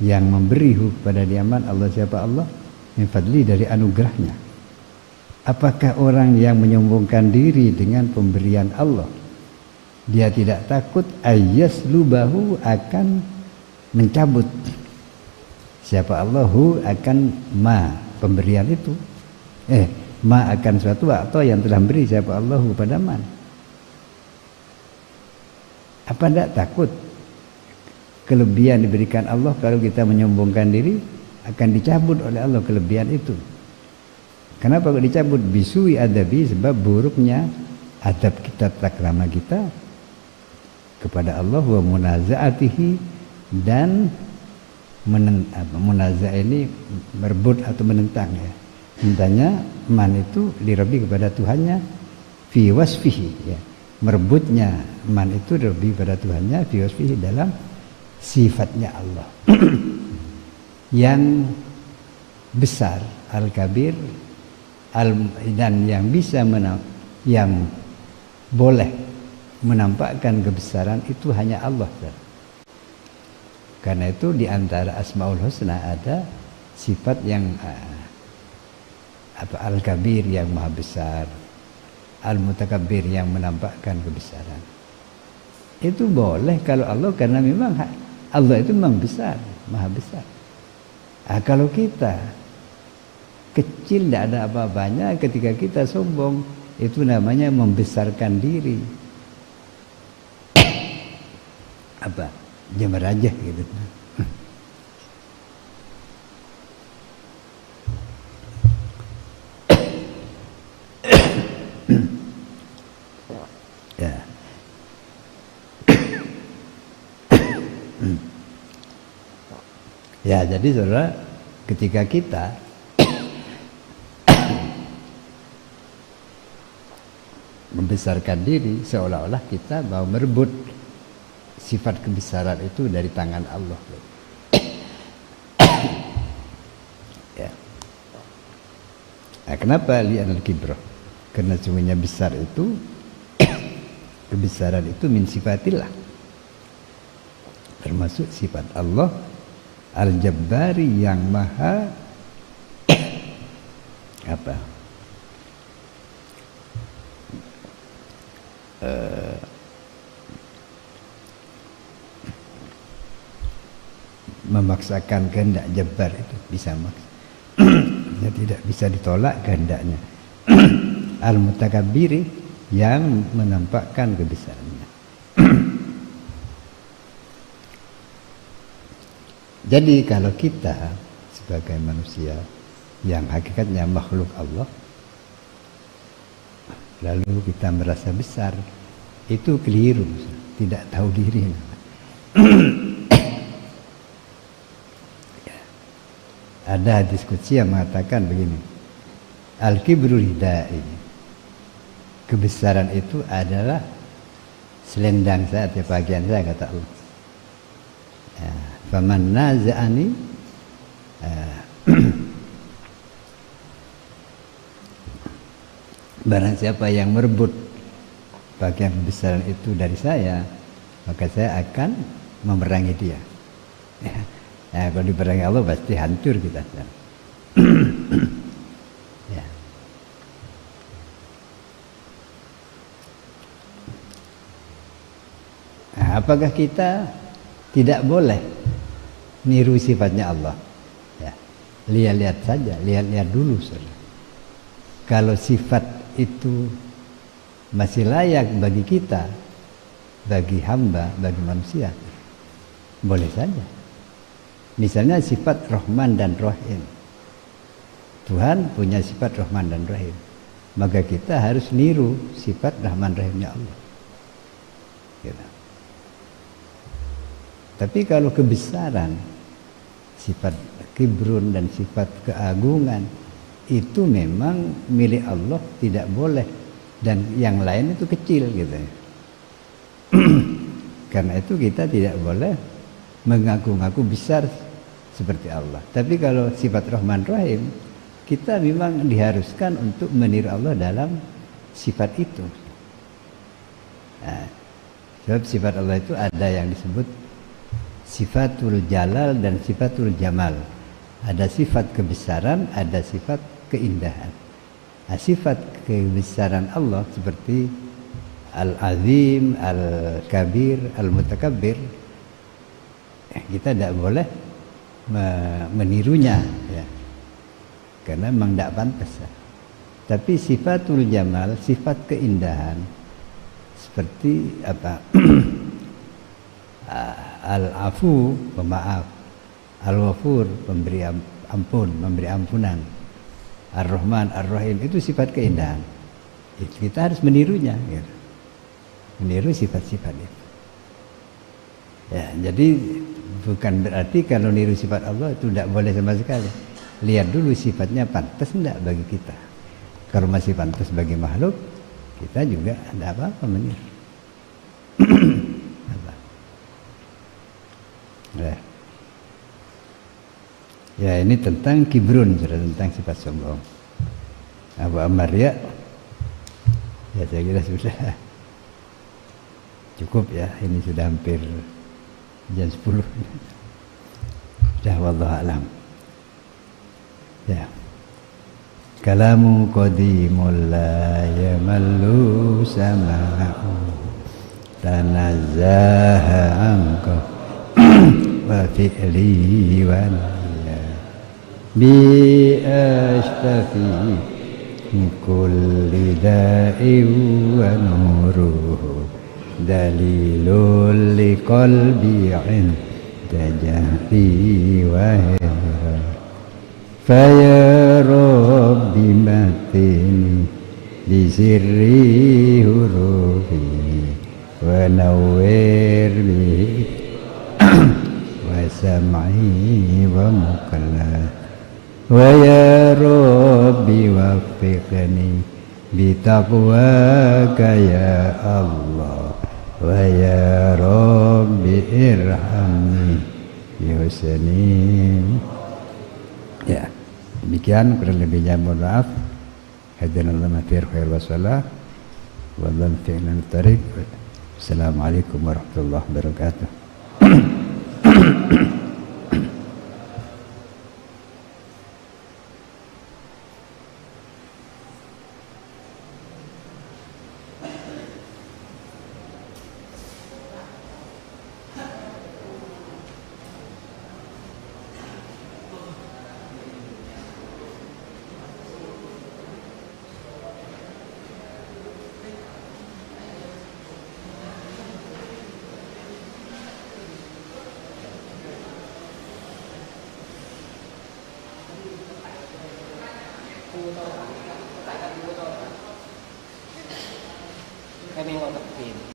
yang memberi kepada dia man Allah siapa Allah min fadli dari anugerahnya. Apakah orang yang menyombongkan diri dengan pemberian Allah dia tidak takut ayas lubahu akan mencabut siapa Allahu akan pemberian itu akan suatu atau yang telah beri siapa Allahu pada man. Apa tidak takut kelebihan diberikan Allah kalau kita menyombongkan diri akan dicabut oleh Allah kelebihan itu? Kenapa kok dicabut? Bisui adabi, sebab buruknya adab kita, takrama kita kepada Allah, wa munazaatihi dan munazah ini merebut atau menentang ya. Mintanya man itu dirabbi kepada Tuhannya fi wasfihi ya. Merebutnya man itu dirabbi kepada Tuhannya fi wasfihi dalam sifatnya Allah. Yang besar, al-kabir, dan yang bisa yang boleh menampakkan kebesaran itu hanya Allah. Karena itu di antara Asmaul Husna ada sifat yang Al-Kabir yang maha besar, Al-Mutakabbir yang menampakkan kebesaran. Itu boleh kalau Allah, karena memang Allah itu memang besar, maha besar. Kalau kita kecil tidak ada apa-apanya, ketika kita sombong itu namanya membesarkan diri. Jember aja gitu. Ya. Ya, jadi saudara, ketika kita membesarkan diri, seolah-olah kita mau merebut sifat kebesaran itu dari tangan Allah. Ya. Nah, kenapa li'anal kibro? Karena sungguhnya besar itu, kebesaran itu min sifatillah, termasuk sifat Allah Al-Jabbari yang maha apa? Memaksakan kehendak Jabbar itu bisa maksa. Ya, tidak bisa ditolak kehendaknya. Al-Mutakabbiri yang menampakkan kebesarannya. Jadi kalau kita sebagai manusia yang hakikatnya makhluk Allah, lalu kita merasa besar, itu keliru, tidak tahu diri. Ada hadis qudsi yang mengatakan begini, al-kibru ridai, kebesaran itu adalah selendang saya atau bagian saya, kata Allah. Ya, faman naza'ani barang siapa yang merebut bagian kebesaran itu dari saya, maka saya akan memerangi dia. Ya, kalau diperangi Allah pasti hancur kita. Ya. Nah, apakah kita tidak boleh niru sifatnya Allah? Ya. Lihat-lihat saja, lihat-lihat dulu saja. Kalau sifat itu masih layak bagi kita, bagi hamba, bagi manusia, boleh saja. Misalnya sifat Rahman dan Rahim. Tuhan punya sifat Rahman dan Rahim. Maka kita harus niru sifat Rahman Rahimnya Allah. Gitu. Tapi kalau kebesaran, sifat kibrun dan sifat keagungan, itu memang milik Allah, tidak boleh. Dan yang lain itu kecil gitu. Karena itu kita tidak boleh mengaku-ngaku besar seperti Allah. Tapi kalau sifat Rahman Rahim, kita memang diharuskan untuk meniru Allah dalam sifat itu. Nah, sebab sifat Allah itu ada yang disebut sifatul jalal dan sifatul jamal. Ada sifat kebesaran, ada sifat keindahan. Nah, sifat kebesaran Allah seperti Al-Azim, Al-Kabir, Al-Mutakabbir, kita tidak boleh menirunya, ya, karena memang tidak pantas. Ya. Tapi sifatul jamal, sifat keindahan, seperti apa? Al-Afu, pemaaf, Al-Wafur, pemberi ampun, memberi ampunan, Ar-Rahman, Ar-Rahim, itu sifat keindahan. Itu kita harus menirunya, gitu. Meniru sifat-sifat itu. Ya, jadi bukan berarti kalau niru sifat Allah itu tidak boleh sama sekali. Lihat dulu sifatnya pantas enggak bagi kita. Kalau masih pantas bagi makhluk, kita juga tidak apa-apa meniru. Ya, ini tentang kibrun, tentang sifat sombong. Abu Ammar, ya saya kira sudah cukup ya. Ini sudah hampir jam 10. Sudah, wallahu a'lam. Ya. Kalamu qadimul la yamallu sama'u tanazzaha anka wa fi'li wa niyya bi ashtafi kulli da'i wa nuruhu dalilul liqalbi 'inda jahli wa hira faya rabbi matini bisirri hurufi wa nawwir bihi wa sam'i wa mukalla wa ya rabbi waffiqni bitaqwaka ya Allah wa ya rabbi irhamni yusanim. Ya, demikian kurang lebihnya mohon maaf. Hadanallahu ma fi khair wa salah wa lam fi'na tariq. Assalamualaikum warahmatullahi wabarakatuh.